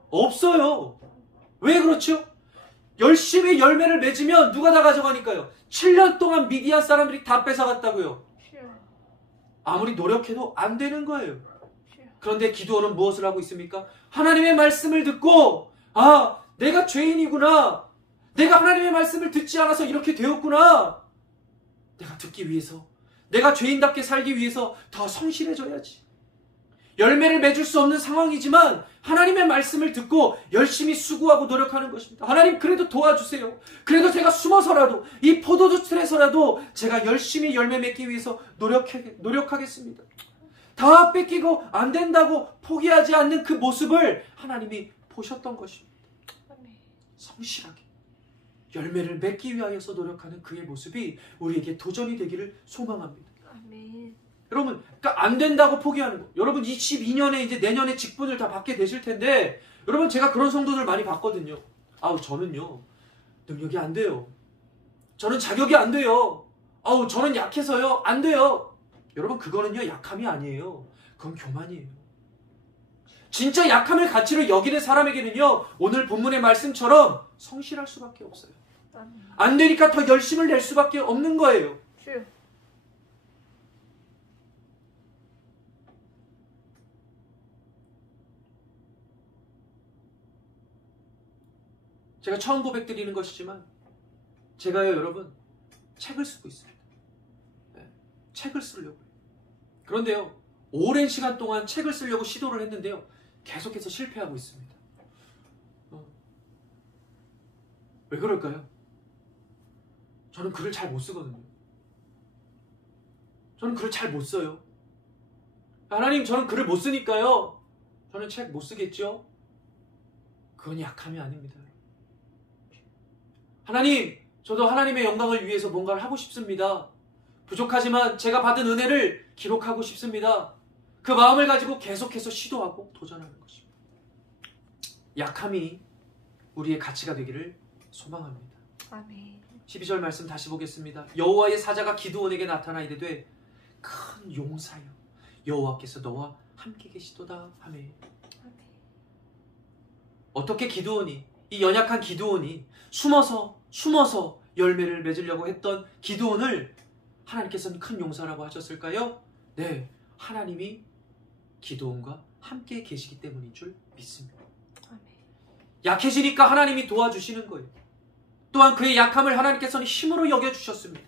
없어요. 왜 그렇죠? 열심히 열매를 맺으면 누가 다 가져가니까요. 7년 동안 미디안 사람들이 다 뺏어갔다고요. 아무리 노력해도 안 되는 거예요. 그런데 기드온은 무엇을 하고 있습니까? 하나님의 말씀을 듣고 내가 죄인이구나. 내가 하나님의 말씀을 듣지 않아서 이렇게 되었구나. 내가 듣기 위해서, 내가 죄인답게 살기 위해서 더 성실해져야지. 열매를 맺을 수 없는 상황이지만 하나님의 말씀을 듣고 열심히 수고하고 노력하는 것입니다. 하나님, 그래도 도와주세요. 그래도 제가 숨어서라도 이 포도주 틀에서라도 제가 열심히 열매 맺기 위해서 노력하겠습니다. 다 뺏기고 안 된다고 포기하지 않는 그 모습을 하나님이 보셨던 것입니다. 성실하게. 열매를 맺기 위하여서 노력하는 그의 모습이 우리에게 도전이 되기를 소망합니다. 아멘. 여러분, 그러니까 안 된다고 포기하는 거. 여러분 22년에 이제 내년에 직분을 다 받게 되실 텐데, 여러분 제가 그런 성도들 많이 봤거든요. 아우 저는요 능력이 안 돼요. 저는 자격이 안 돼요. 아우 저는 약해서요 안 돼요. 여러분 그거는요 약함이 아니에요. 그건 교만이에요. 진짜 약함을 가치로 여기는 사람에게는요 오늘 본문의 말씀처럼 성실할 수밖에 없어요. 아멘. 안 되니까 더 열심을 낼 수밖에 없는 거예요. 주. 제가 처음 고백드리는 것이지만 제가요 여러분 책을 쓰고 있습니다. 네, 책을 쓰려고요. 그런데요 오랜 시간 동안 책을 쓰려고 시도를 했는데요 계속해서 실패하고 있습니다. 왜 그럴까요? 저는 글을 잘 못 쓰거든요. 저는 글을 잘 못 써요. 하나님 저는 글을 못 쓰니까요 저는 책 못 쓰겠죠? 그건 약함이 아닙니다. 하나님 저도 하나님의 영광을 위해서 뭔가를 하고 싶습니다. 부족하지만 제가 받은 은혜를 기록하고 싶습니다. 그 마음을 가지고 계속해서 시도하고 도전하는 것입니다. 약함이 우리의 가치가 되기를 소망합니다. 아멘. 12절 말씀 다시 보겠습니다. 여호와의 사자가 기드온에게 나타나 이르되 큰 용사여 여호와께서 너와 함께 계시도다 하며. 아멘. 어떻게 기드온이 이 연약한 기드온이 숨어서 열매를 맺으려고 했던 기드온을 하나님께서는 큰 용사라고 하셨을까요? 네, 하나님이 기드온과 함께 계시기 때문인 줄 믿습니다. 아멘. 약해지니까 하나님이 도와주시는 거예요. 또한 그의 약함을 하나님께서는 힘으로 여겨주셨습니다.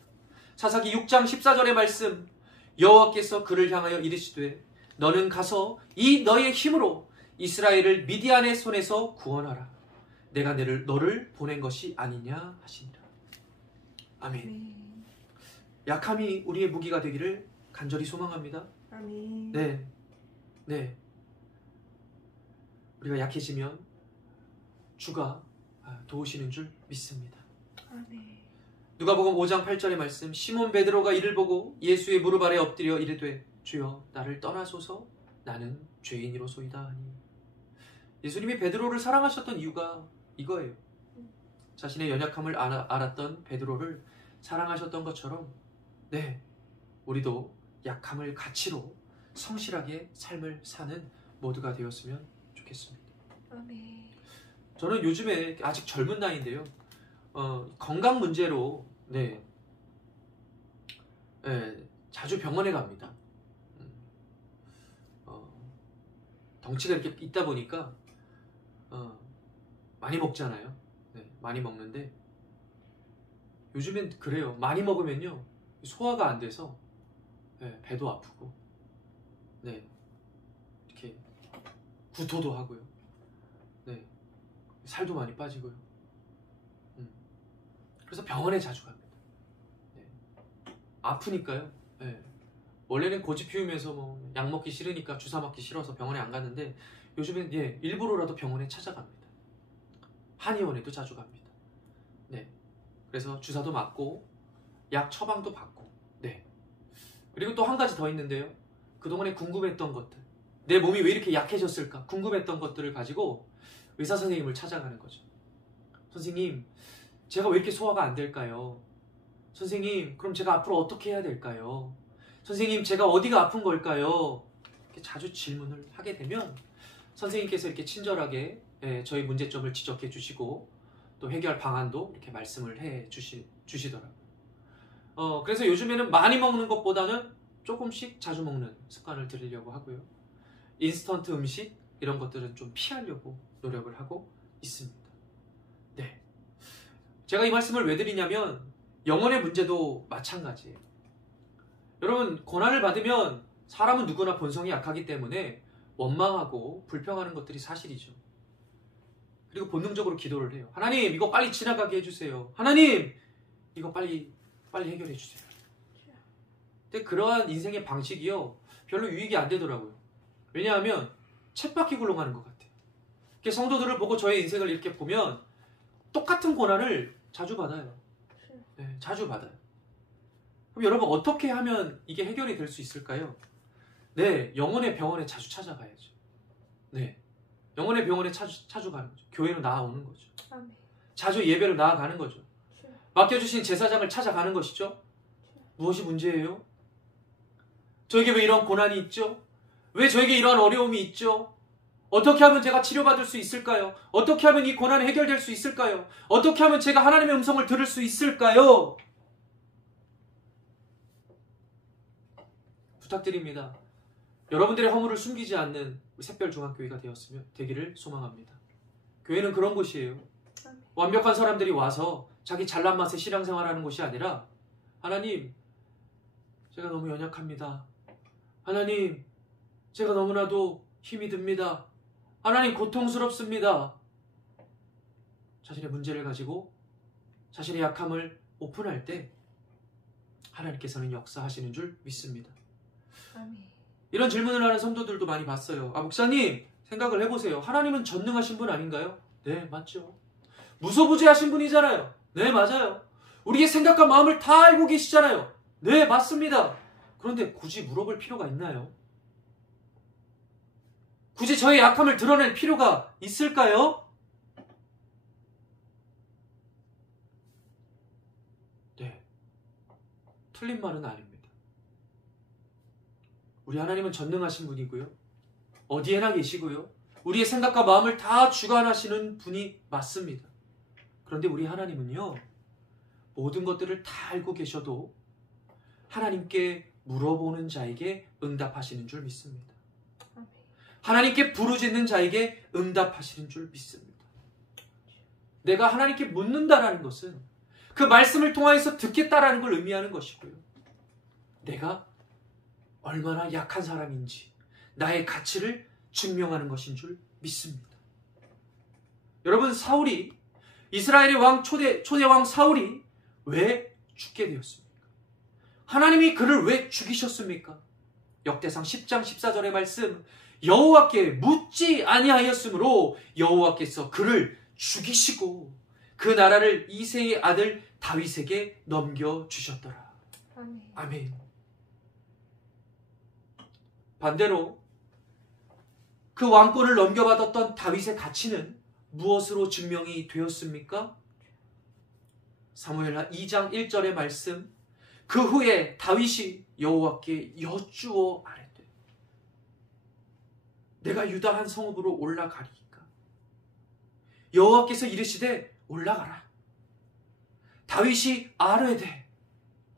사사기 6장 14절의 말씀, 여호와께서 그를 향하여 이르시되 너는 가서 이 너의 힘으로 이스라엘을 미디안의 손에서 구원하라. 내가 너를 보낸 것이 아니냐 하시니라. 아멘. 아멘. 약함이 우리의 무기가 되기를 간절히 소망합니다. 아멘. 네. 우리가 약해지면 주가 도우시는 줄 믿습니다. 아멘. 누가복음 5장 8절의 말씀, 시몬 베드로가 이를 보고 예수의 무릎 아래 엎드려 이르되 주여 나를 떠나소서 나는 죄인이로소이다 하니. 예수님이 베드로를 사랑하셨던 이유가 이거예요. 자신의 연약함을 알았던 베드로를 사랑하셨던 것처럼 네, 우리도 약함을 가치로 성실하게 삶을 사는 모두가 되었으면 좋겠습니다. 아멘. 저는 요즘에 아직 젊은 나이인데요. 건강 문제로 자주 병원에 갑니다. 덩치가 이렇게 있다 보니까 많이 먹잖아요. 네, 많이 먹는데 요즘엔 그래요. 많이 먹으면요 소화가 안 돼서 배도 아프고 이렇게 구토도 하고요. 살도 많이 빠지고요. 그래서 병원에 자주 갑니다. 아프니까요. 원래는 고집 피우면서 약 먹기 싫으니까 주사 맞기 싫어서 병원에 안 갔는데 요즘엔 일부러라도 병원에 찾아갑니다. 한의원에도 자주 갑니다. 그래서 주사도 맞고 약 처방도 받고 그리고 또 한 가지 더 있는데요. 그동안에 궁금했던 것들, 내 몸이 왜 이렇게 약해졌을까 궁금했던 것들을 가지고 의사 선생님을 찾아가는 거죠. 선생님, 제가 왜 이렇게 소화가 안 될까요? 선생님, 그럼 제가 앞으로 어떻게 해야 될까요? 선생님, 제가 어디가 아픈 걸까요? 이렇게 자주 질문을 하게 되면 선생님께서 이렇게 친절하게 저희 문제점을 지적해 주시고 또 해결 방안도 이렇게 말씀을 해 주시더라고요. 그래서 요즘에는 많이 먹는 것보다는 조금씩 자주 먹는 습관을 들이려고 하고요. 인스턴트 음식 이런 것들은 좀 피하려고 노력을 하고 있습니다. 제가 이 말씀을 왜 드리냐면 영혼의 문제도 마찬가지예요. 여러분, 고난을 받으면 사람은 누구나 본성이 약하기 때문에 원망하고 불평하는 것들이 사실이죠. 그리고 본능적으로 기도를 해요. 하나님, 이거 빨리 지나가게 해주세요. 하나님, 이거 빨리 해결해 주세요. 근데 그러한 인생의 방식이요 별로 유익이 안 되더라고요. 왜냐하면 쳇바퀴 굴러가는 것 같아요. 성도들을 보고 저의 인생을 이렇게 보면 똑같은 고난을 자주 받아요. 시. 네, 자주 받아요. 그럼 여러분 어떻게 하면 이게 해결이 될 수 있을까요? 네, 영혼의 병원에 자주 찾아가야죠. 네, 영혼의 병원에 자주 가는 거죠. 교회로 나아오는 거죠. 아멘. 자주 예배로 나아가는 거죠. 시. 맡겨주신 제사장을 찾아가는 것이죠. 무엇이 문제예요? 저에게 왜 이런 고난이 있죠? 왜 저에게 이러한 어려움이 있죠? 어떻게 하면 제가 치료받을 수 있을까요? 어떻게 하면 이 고난이 해결될 수 있을까요? 어떻게 하면 제가 하나님의 음성을 들을 수 있을까요? 부탁드립니다. 여러분들의 허물을 숨기지 않는 샛별중앙교회가 되기를 소망합니다. 교회는 그런 곳이에요. 완벽한 사람들이 와서 자기 잘난 맛에 신앙생활하는 곳이 아니라 하나님, 제가 너무 연약합니다. 하나님, 제가 너무나도 힘이 듭니다. 하나님, 고통스럽습니다. 자신의 문제를 가지고 자신의 약함을 오픈할 때 하나님께서는 역사하시는 줄 믿습니다. 아멘. 이런 질문을 하는 성도들도 많이 봤어요. 아, 목사님, 생각을 해보세요. 하나님은 전능하신 분 아닌가요? 네, 맞죠. 무소부재하신 분이잖아요. 네, 맞아요. 우리의 생각과 마음을 다 알고 계시잖아요. 네, 맞습니다. 그런데 굳이 물어볼 필요가 있나요? 굳이 저의 약함을 드러낼 필요가 있을까요? 네, 틀린 말은 아닙니다. 우리 하나님은 전능하신 분이고요. 어디에나 계시고요. 우리의 생각과 마음을 다 주관하시는 분이 맞습니다. 그런데 우리 하나님은요, 모든 것들을 다 알고 계셔도 하나님께 물어보는 자에게 응답하시는 줄 믿습니다. 하나님께 부르짖는 자에게 응답하시는 줄 믿습니다. 내가 하나님께 묻는다라는 것은 그 말씀을 통하여서 듣겠다라는 걸 의미하는 것이고요. 내가 얼마나 약한 사람인지 나의 가치를 증명하는 것인 줄 믿습니다. 여러분, 사울이, 이스라엘의 왕 초대왕 사울이 왜 죽게 되었습니까? 하나님이 그를 왜 죽이셨습니까? 역대상 10장 14절의 말씀, 여호와께 묻지 아니하였으므로 여호와께서 그를 죽이시고 그 나라를 이새의 아들 다윗에게 넘겨주셨더라. 아멘. 아멘. 반대로 그 왕권을 넘겨받았던 다윗의 가치는 무엇으로 증명이 되었습니까? 사무엘하 2장 1절의 말씀, 그 후에 다윗이 여호와께 여쭈어 아뢰되 내가 유다 한 성읍으로 올라가리이까? 여호와께서 이르시되 올라가라. 다윗이 아뢰되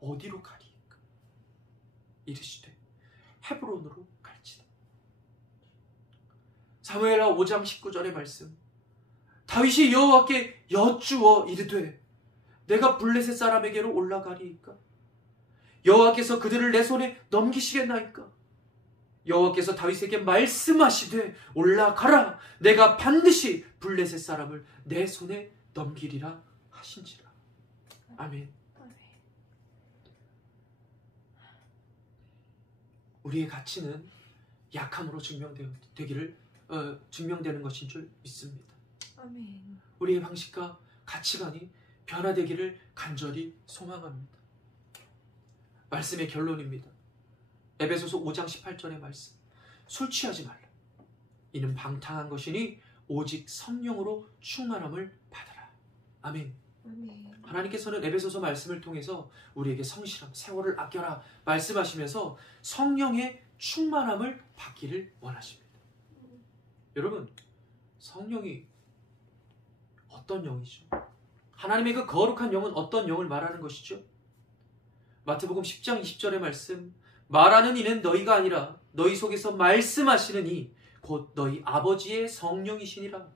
어디로 가리이까? 이르시되 헤브론으로 갈지다. 사무엘하 5장 19절의 말씀, 다윗이 여호와께 여쭈어 이르되 내가 블레셋 사람에게로 올라가리이까? 여호와께서 그들을 내 손에 넘기시겠나이까? 여호와께서 다윗에게 말씀하시되 올라가라. 내가 반드시 블레셋 사람을 내 손에 넘기리라 하신지라. 아멘. 우리의 가치는 약함으로 증명되는 것인 줄 믿습니다. 아멘. 우리의 방식과 가치관이 변화되기를 간절히 소망합니다. 말씀의 결론입니다. 에베소서 5장 18절의 말씀, 술 취하지 말라. 이는 방탕한 것이니 오직 성령으로 충만함을 받아라. 아멘. 아멘. 하나님께서는 에베소서 말씀을 통해서 우리에게 성실함, 세월을 아껴라 말씀하시면서 성령의 충만함을 받기를 원하십니다. 여러분, 성령이 어떤 영이죠? 하나님의 그 거룩한 영은 어떤 영을 말하는 것이죠? 마태복음 10장 20절의 말씀, 말하는 이는 너희가 아니라 너희 속에서 말씀하시는 이 곧 너희 아버지의 성령이시니라.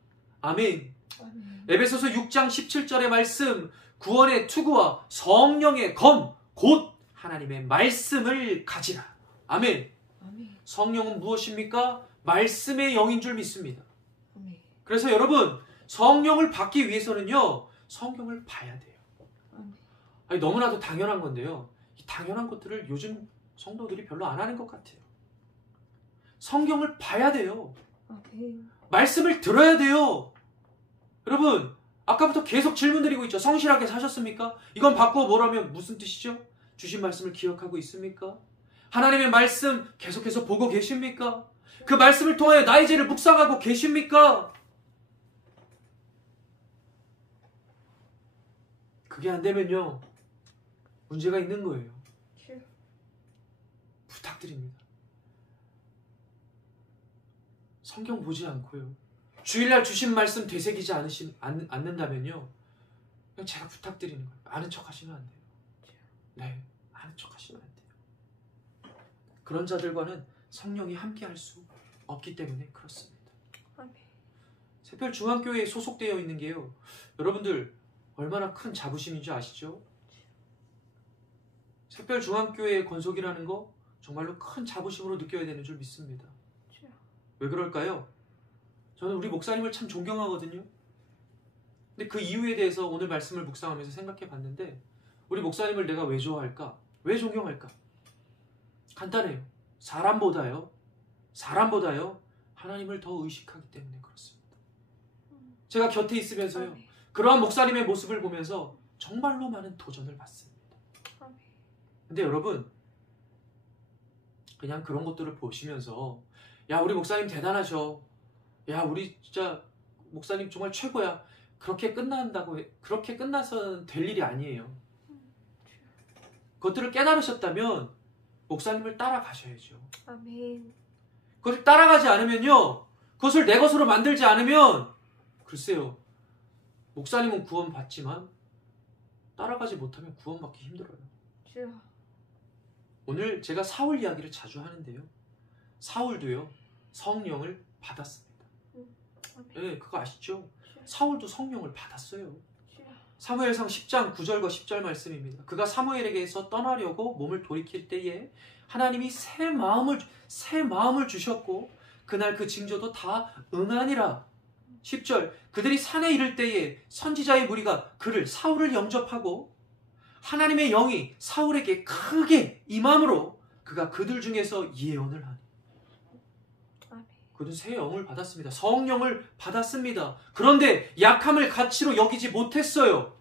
아멘. 아멘. 에베소서 6장 17절의 말씀, 구원의 투구와 성령의 검, 곧 하나님의 말씀을 가지라. 아멘. 아멘. 성령은 무엇입니까? 말씀의 영인 줄 믿습니다. 아멘. 그래서 여러분, 성령을 받기 위해서는요, 성경을 봐야 돼요. 아멘. 아니, 너무나도 당연한 건데요, 이 당연한 것들을 요즘 성도들이 별로 안 하는 것 같아요. 성경을 봐야 돼요. 아멘. 말씀을 들어야 돼요. 여러분, 아까부터 계속 질문 드리고 있죠. 성실하게 사셨습니까? 이건 바꾸어 뭐라면 무슨 뜻이죠? 주신 말씀을 기억하고 있습니까? 하나님의 말씀 계속해서 보고 계십니까? 그 말씀을 통하여 나의 죄를 묵상하고 계십니까? 그게 안 되면요, 문제가 있는 거예요. 부탁드립니다. 성경 보지 않고요, 주일날 주신 말씀 되새기지 않는다면요, 그냥 제가 부탁드리는 거예요. 아는 척 하시면 안 돼요. 네, 아는 척 하시면 안 돼요. 그런 자들과는 성령이 함께 할 수 없기 때문에 그렇습니다. 새별 중앙교회에 소속되어 있는 게요, 여러분들 얼마나 큰 자부심인 줄 아시죠? 새별 중앙교회의 건속이라는 거 정말로 큰 자부심으로 느껴야 되는 줄 믿습니다. 왜 그럴까요? 저는 우리 목사님을 참 존경하거든요. 근데 그 이유에 대해서 오늘 말씀을 묵상하면서 생각해 봤는데, 우리 목사님을 내가 왜 좋아할까? 왜 존경할까? 간단해요. 사람보다요 하나님을 더 의식하기 때문에 그렇습니다. 제가 곁에 있으면서요, 그러한 목사님의 모습을 보면서 정말로 많은 도전을 받습니다. 근데 여러분, 그냥 그런 것들을 보시면서 야, 우리 목사님 대단하셔, 야, 우리 진짜 목사님 정말 최고야, 그렇게 끝나서는 될 일이 아니에요. 그것들을 깨달으셨다면 목사님을 따라가셔야죠. 아멘. 그것을 따라가지 않으면요, 그것을 내 것으로 만들지 않으면, 글쎄요, 목사님은 구원받지만 따라가지 못하면 구원받기 힘들어요. 오늘 제가 사울 이야기를 자주 하는데요, 사울도요 성령을 받았습니다. 네, 그거 아시죠? 사울도 성령을 받았어요. 사무엘상 10장 9절과 10절 말씀입니다. 그가 사무엘에게서 떠나려고 몸을 돌이킬 때에 하나님이 새 마음을 주셨고 그날 그 징조도 다 응하니라. 10절, 그들이 산에 이를 때에 선지자의 무리가 사울을 영접하고 하나님의 영이 사울에게 크게 임함으로 그가 그들 중에서 예언을 하니. 그는 새 영을 받았습니다. 성령을 받았습니다. 그런데 약함을 가치로 여기지 못했어요.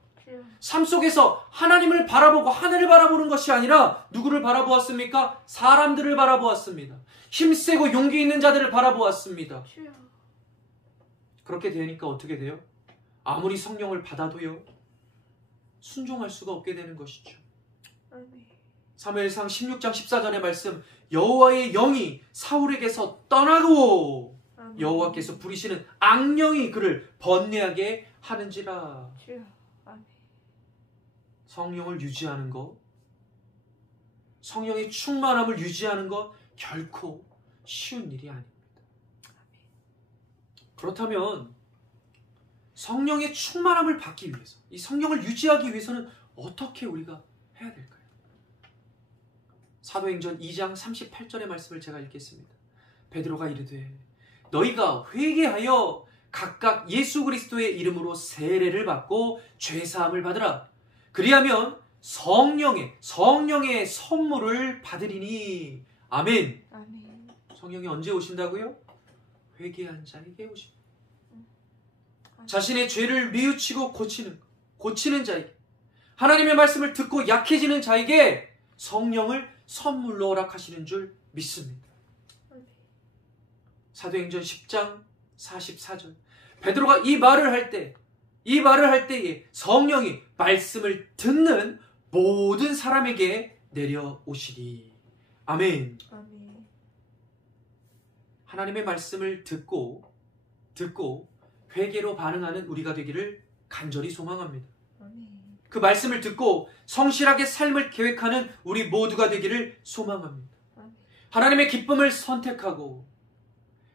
삶 속에서 하나님을 바라보고 하늘을 바라보는 것이 아니라 누구를 바라보았습니까? 사람들을 바라보았습니다. 힘세고 용기 있는 자들을 바라보았습니다. 그렇게 되니까 어떻게 돼요? 아무리 성령을 받아도요, 순종할 수가 없게 되는 것이죠. 사무엘상 16장 14절의 말씀, 여호와의 영이 사울에게서 떠나고 여호와께서 부리시는 악령이 그를 번뇌하게 하는지라. 성령을 유지하는 것, 성령의 충만함을 유지하는 것 결코 쉬운 일이 아닙니다. 그렇다면 성령의 충만함을 받기 위해서, 이 성령을 유지하기 위해서는 어떻게 우리가 해야 될까요? 사도행전 2장 38절의 말씀을 제가 읽겠습니다. 베드로가 이르되 너희가 회개하여 각각 예수 그리스도의 이름으로 세례를 받고 죄사함을 받으라. 그리하면 성령의 선물을 받으리니. 아멘. 아멘. 성령이 언제 오신다고요? 회개한 자에게 오십니다. 자신의 죄를 뉘우치고 고치는 자에게, 하나님의 말씀을 듣고 약해지는 자에게 성령을 선물로 허락하시는 줄 믿습니다. 사도행전 10장 44절, 베드로가 이 말을 할 때에 성령이 말씀을 듣는 모든 사람에게 내려오시리. 아멘. 아멘. 하나님의 말씀을 듣고 회개로 반응하는 우리가 되기를 간절히 소망합니다. 아멘. 그 말씀을 듣고 성실하게 삶을 계획하는 우리 모두가 되기를 소망합니다. 아멘. 하나님의 기쁨을 선택하고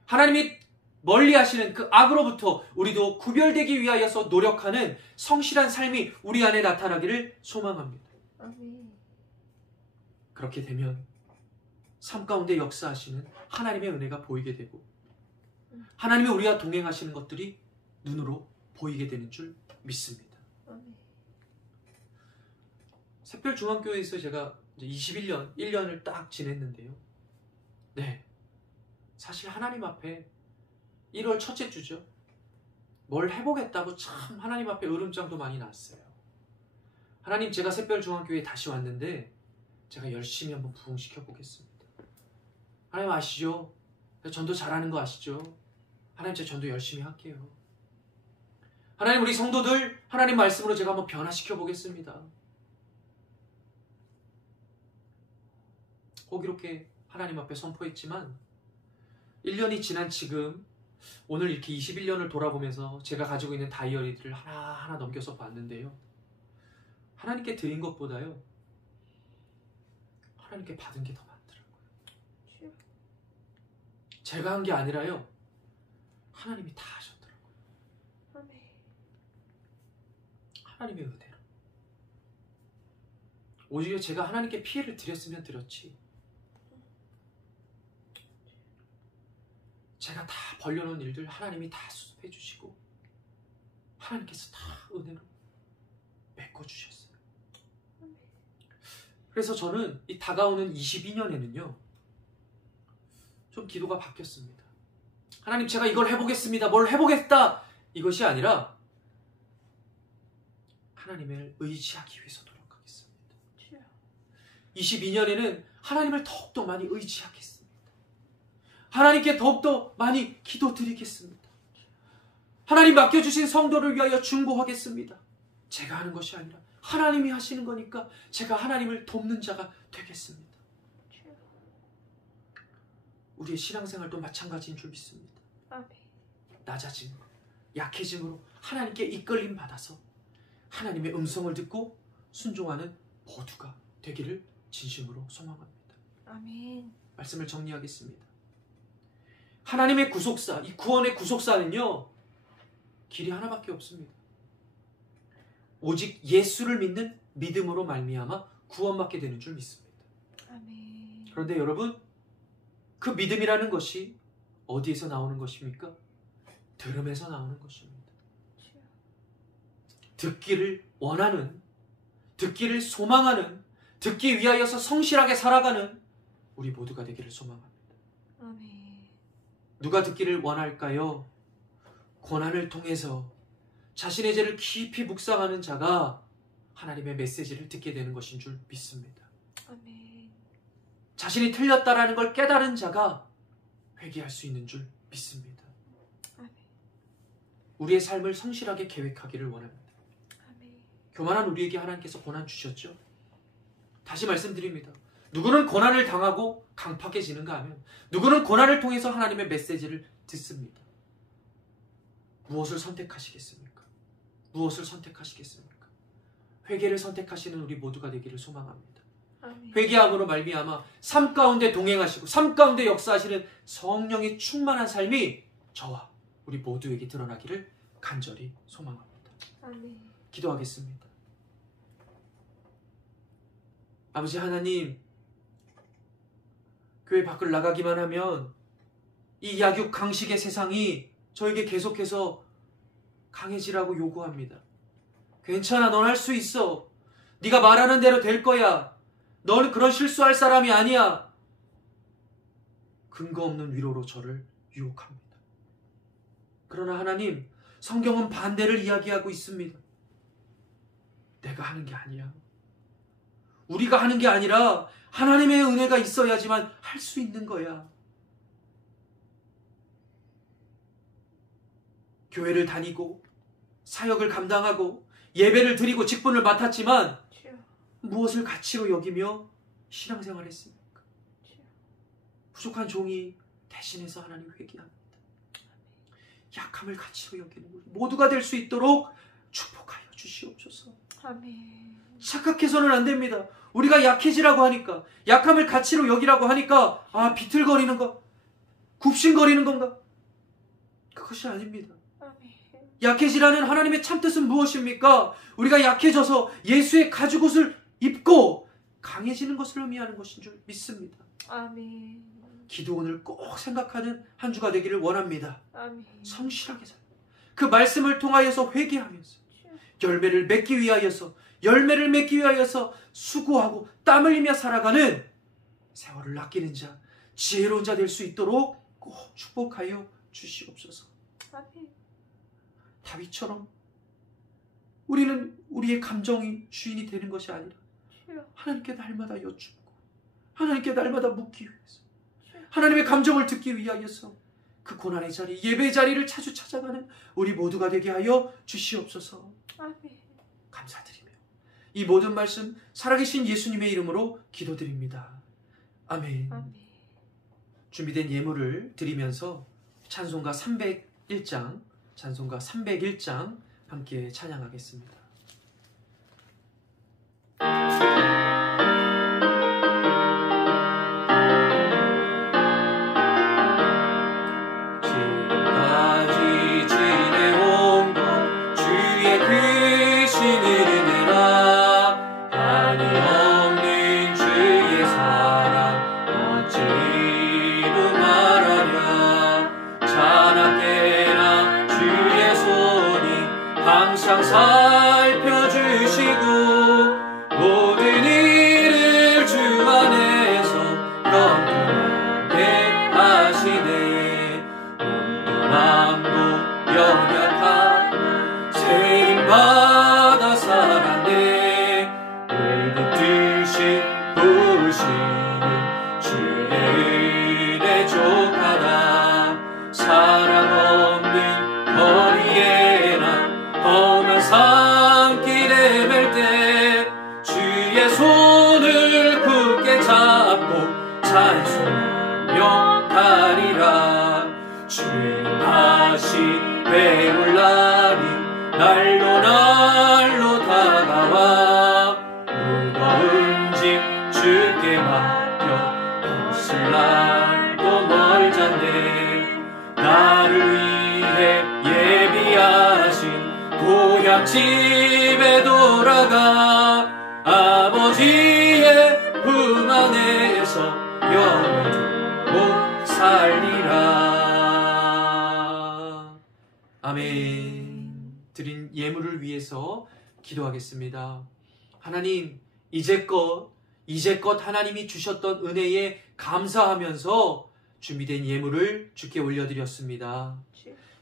하나님이 멀리 하시는 그 악으로부터 우리도 구별되기 위하여서 노력하는 성실한 삶이 우리 안에 나타나기를 소망합니다. 아멘. 그렇게 되면 삶 가운데 역사하시는 하나님의 은혜가 보이게 되고 하나님이 우리와 동행하시는 것들이 눈으로 보이게 되는 줄 믿습니다. 아멘. 새별중앙교회에서 제가 1년을 딱 지냈는데요. 네, 사실 하나님 앞에 1월 첫째 주죠. 뭘 해보겠다고 참 하나님 앞에 으름장도 많이 났어요. 하나님, 제가 샛별중앙교회에 다시 왔는데 제가 열심히 한번 부흥시켜 보겠습니다. 하나님 아시죠? 전도 잘하는 거 아시죠? 하나님, 제 전도 열심히 할게요. 하나님, 우리 성도들 하나님 말씀으로 제가 한번 변화시켜 보겠습니다. 꼭 이렇게 하나님 앞에 선포했지만 1년이 지난 지금 오늘 이렇게 21년을 돌아보면서 제가 가지고 있는 다이어리들을 하나하나 넘겨서 봤는데요. 하나님께 드린 것보다요, 하나님께 받은 게 더 많더라고요. 제가 한 게 아니라요, 하나님이 다 하셨더라고요. 하나님의 은혜로. 오히려 제가 하나님께 피해를 드렸으면 드렸지, 제가 다 벌려놓은 일들 하나님이 다 수습해 주시고 하나님께서 다 은혜로 메꿔주셨어요. 그래서 저는 이 다가오는 22년에는요 좀 기도가 바뀌었습니다. 하나님, 제가 이걸 해보겠습니다, 뭘 해보겠다, 이것이 아니라 하나님을 의지하기 위해서 노력하겠습니다. 22년에는 하나님을 더욱더 많이 의지하겠습니다. 하나님께 더욱더 많이 기도드리겠습니다. 하나님 맡겨주신 성도를 위하여 중보하겠습니다. 제가 하는 것이 아니라 하나님이 하시는 거니까 제가 하나님을 돕는 자가 되겠습니다. 우리의 신앙생활도 마찬가지인 줄 믿습니다. 낮아짐으로, 약해짐으로 하나님께 이끌림 받아서 하나님의 음성을 듣고 순종하는 모두가 되기를 진심으로 소망합니다. 아멘. 말씀을 정리하겠습니다. 하나님의 구속사, 이 구원의 구속사는요, 길이 하나밖에 없습니다. 오직 예수를 믿는 믿음으로 말미암아 구원받게 되는 줄 믿습니다. 아멘. 그런데 여러분, 그 믿음이라는 것이 어디에서 나오는 것입니까? 들음에서 나오는 것입니다. 듣기를 원하는, 듣기를 소망하는, 듣기 위하여서 성실하게 살아가는 우리 모두가 되기를 소망합니다. 아멘. 누가 듣기를 원할까요? 고난을 통해서 자신의 죄를 깊이 묵상하는 자가 하나님의 메시지를 듣게 되는 것인 줄 믿습니다. 아멘. 자신이 틀렸다라는 걸 깨달은 자가 회개할 수 있는 줄 믿습니다. 아멘. 우리의 삶을 성실하게 계획하기를 원합니다. 아멘. 교만한 우리에게 하나님께서 고난 주셨죠? 다시 말씀드립니다. 누구는 고난을 당하고 강팍해지는가 하면 누구는 고난을 통해서 하나님의 메시지를 듣습니다. 무엇을 선택하시겠습니까? 무엇을 선택하시겠습니까? 회개를 선택하시는 우리 모두가 되기를 소망합니다. 아멘. 회개함으로 말미암아 삶 가운데 동행하시고 삶 가운데 역사하시는 성령의 충만한 삶이 저와 우리 모두에게 드러나기를 간절히 소망합니다. 아멘. 기도하겠습니다. 아버지 하나님, 교회 밖을 나가기만 하면 이 약육 강식의 세상이 저에게 계속해서 강해지라고 요구합니다. 괜찮아, 넌 할 수 있어. 네가 말하는 대로 될 거야. 너는 그런 실수할 사람이 아니야. 근거 없는 위로로 저를 유혹합니다. 그러나 하나님, 성경은 반대를 이야기하고 있습니다. 내가 하는 게 아니야. 우리가 하는 게 아니라 하나님의 은혜가 있어야지만 할 수 있는 거야. 교회를 다니고 사역을 감당하고 예배를 드리고 직분을 맡았지만 무엇을 가치로 여기며 신앙생활을 했습니까? 부족한 종이 대신해서 하나님 회개합니다. 약함을 가치로 여기는 우리 모두가 될 수 있도록 축복하여 주시옵소서. 아멘. 착각해서는 안 됩니다. 우리가 약해지라고 하니까, 약함을 가치로 여기라고 하니까 비틀거리는 거, 굽신거리는 건가? 그것이 아닙니다. 아멘. 약해지라는 하나님의 참뜻은 무엇입니까? 우리가 약해져서 예수의 가죽옷을 입고 강해지는 것을 의미하는 것인 줄 믿습니다. 아멘. 기도원을 꼭 생각하는 한 주가 되기를 원합니다. 아멘. 성실하게 살고 그 말씀을 통하여서 회개하면서 열매를 맺기 위하여서 수고하고 땀 흘리며 살아가는 세월을 아끼는 자, 지혜로운 자 될 수 있도록 꼭 축복하여 주시옵소서. 아멘. 다윗처럼 우리는 우리의 감정이 주인이 되는 것이 아니라 주여. 하나님께 날마다 여쭙고 하나님께 날마다 묻기 위해서 주여. 하나님의 감정을 듣기 위하여서 그 고난의 자리, 예배의 자리를 자주 찾아가는 우리 모두가 되게 하여 주시옵소서. 아멘. 감사드리며 이 모든 말씀 살아계신 예수님의 이름으로 기도드립니다. 아멘. 아멘. 준비된 예물을 드리면서 찬송가 301장 함께 찬양하겠습니다. 지금까지 지내온 것 주의 크신 은혜라 한이 없는 주의 사랑 어찌로 말하랴 자나깨나 주의 손이 항상 살펴주시고 모든 일을 주 안에서 영원하게 하시네 온전함도 연약한 세임받아 살았네 늘 붙드신 보시는 주의 은혜 족하다 사랑 없는 거리에나 험한 산길에 맬 때 주의 손을 굳게 잡고 찬송하며 가리라 주의 다시 배울날이 날로 다가와 무거운 짐 주께 맡겨 벗을 날도 멀잖네 나를 위해 예비하신 고향 집에 돌아가 아버지의 품 안에서 영원히 살리라. 아멘. 드린 예물을 위해서 기도하겠습니다. 하나님, 이제껏 하나님이 주셨던 은혜에 감사하면서 준비된 예물을 주께 올려드렸습니다.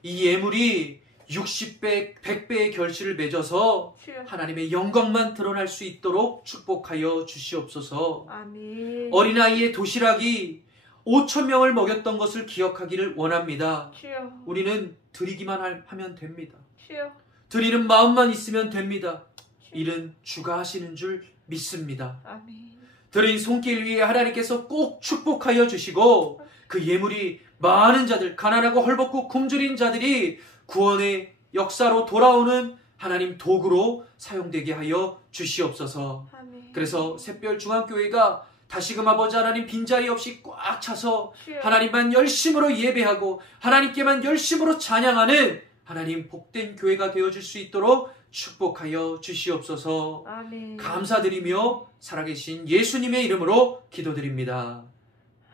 이 예물이 60배, 100배의 결실을 맺어서 하나님의 영광만 드러날 수 있도록 축복하여 주시옵소서. 아멘. 어린아이의 도시락이 5,000명을 먹였던 것을 기억하기를 원합니다. 주여. 우리는 드리기만 하면 됩니다. 주여. 드리는 마음만 있으면 됩니다. 일은 주가 하시는 줄 믿습니다. 아멘. 드린 손길 위에 하나님께서 꼭 축복하여 주시고 그 예물이 많은 자들, 가난하고 헐벗고 굶주린 자들이 구원의 역사로 돌아오는 하나님 도구로 사용되게 하여 주시옵소서. 아멘. 그래서 샛별중앙교회가 다시금 아버지 하나님 빈자리 없이 꽉 차서 주여. 하나님만 열심으로 예배하고 하나님께만 열심으로 찬양하는 하나님 복된 교회가 되어줄 수 있도록 축복하여 주시옵소서. 아멘. 감사드리며 살아계신 예수님의 이름으로 기도드립니다.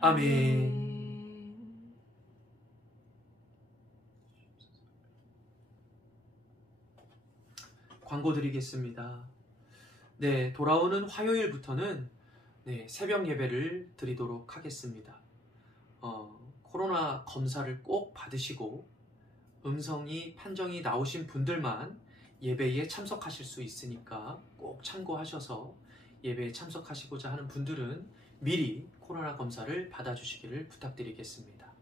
아멘. 광고 드리겠습니다. 네, 돌아오는 화요일부터는 새벽 예배를 드리도록 하겠습니다. 코로나 검사를 꼭 받으시고 음성이 판정이 나오신 분들만 예배에 참석하실 수 있으니까 꼭 참고하셔서 예배에 참석하시고자 하는 분들은 미리 코로나 검사를 받아주시기를 부탁드리겠습니다.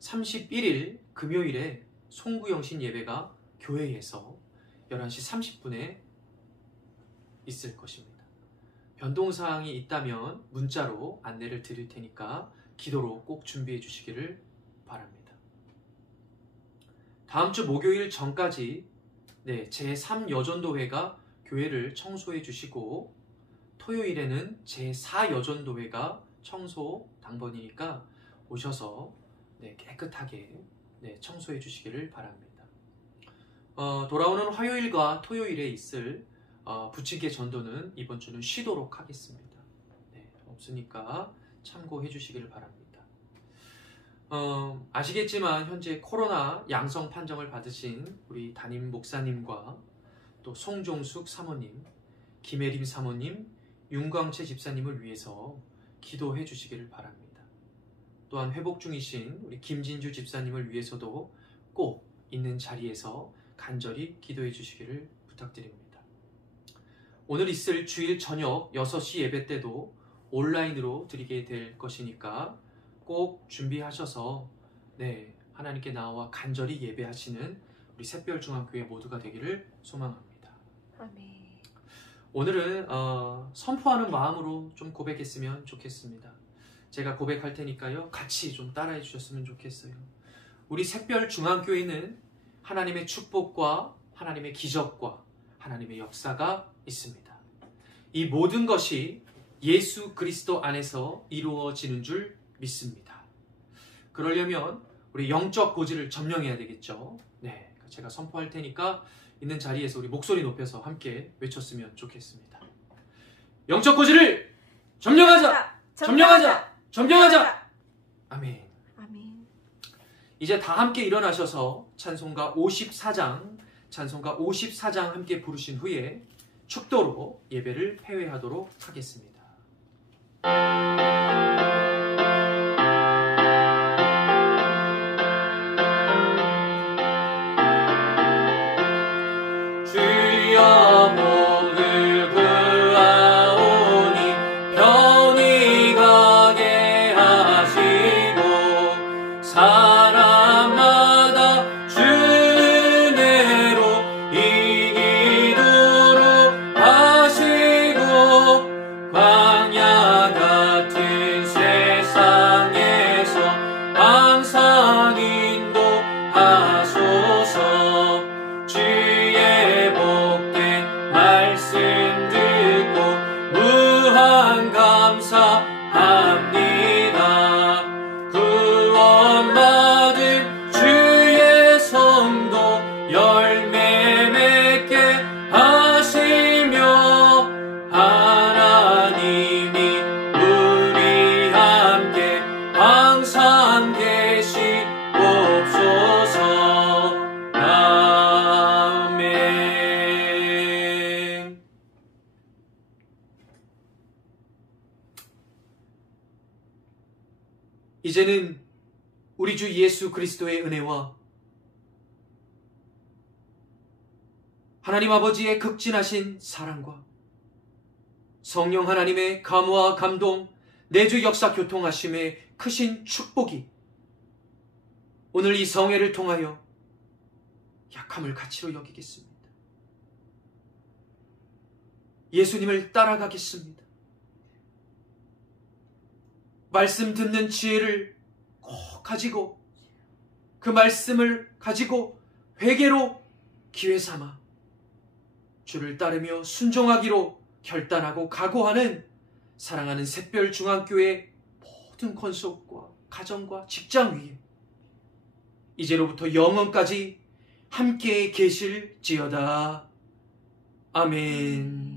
31일 금요일에 송구영신 예배가 교회에서 11시 30분에 있을 것입니다. 변동사항이 있다면 문자로 안내를 드릴 테니까 기도로 꼭 준비해 주시기를 바랍니다. 다음 주 목요일 전까지 제3여전도회가 교회를 청소해 주시고 토요일에는 제4여전도회가 청소 당번이니까 오셔서 깨끗하게 청소해 주시기를 바랍니다. 돌아오는 화요일과 토요일에 있을 부침개 전도는 이번 주는 쉬도록 하겠습니다. 없으니까 참고해 주시기를 바랍니다. 아시겠지만 현재 코로나 양성 판정을 받으신 우리 담임 목사님과 또 송종숙 사모님, 김혜림 사모님, 윤광채 집사님을 위해서 기도해 주시기를 바랍니다. 또한 회복 중이신 우리 김진주 집사님을 위해서도 꼭 있는 자리에서 간절히 기도해 주시기를 부탁드립니다. 오늘 있을 주일 저녁 6시 예배 때도 온라인으로 드리게 될 것이니까 꼭 준비하셔서 하나님께 나와 간절히 예배하시는 우리 샛별중앙교회 모두가 되기를 소망합니다. 아멘. 오늘은 선포하는 마음으로 좀 고백했으면 좋겠습니다. 제가 고백할 테니까요, 같이 좀 따라해 주셨으면 좋겠어요. 우리 샛별중앙교회는 하나님의 축복과 하나님의 기적과 하나님의 역사가 있습니다. 이 모든 것이 예수 그리스도 안에서 이루어지는 줄 믿습니다. 그러려면 우리 영적 고지를 점령해야 되겠죠. 제가 선포할 테니까 있는 자리에서 우리 목소리 높여서 함께 외쳤으면 좋겠습니다. 영적 고지를 점령하자! 점령하자! 점령하자! 아멘. 아멘. 이제 다 함께 일어나셔서 찬송가 54장 함께 부르신 후에 축도로 예배를 폐회하도록 하겠습니다. 주여 목을 구하오니 편히 가게 하시고 사람마다 주 은혜로 이기도록 하시고 광야 같은 세상에서 항상 인도하소서. 주의 복된 말씀 듣고 무한 감사합니다. 구원받은 주의 성도 열매 맺게 하시며 하나님이 우리 함께 항상 계시옵소서. 아멘. 이제는 우리 주 예수 그리스도의 은혜와 하나님 아버지의 극진하신 사랑과 성령 하나님의 감화 감동 내주 역사 교통하심의 크신 축복이 오늘 이 성회를 통하여 약함을 가치로 여기겠습니다. 예수님을 따라가겠습니다. 말씀 듣는 지혜를 꼭 가지고 그 말씀을 가지고 회개로 기회 삼아 주를 따르며 순종하기로 결단하고 각오하는 사랑하는 샛별중앙교회 모든 권속과 가정과 직장 위에 이제로부터 영원까지 함께 계실지어다. 아멘.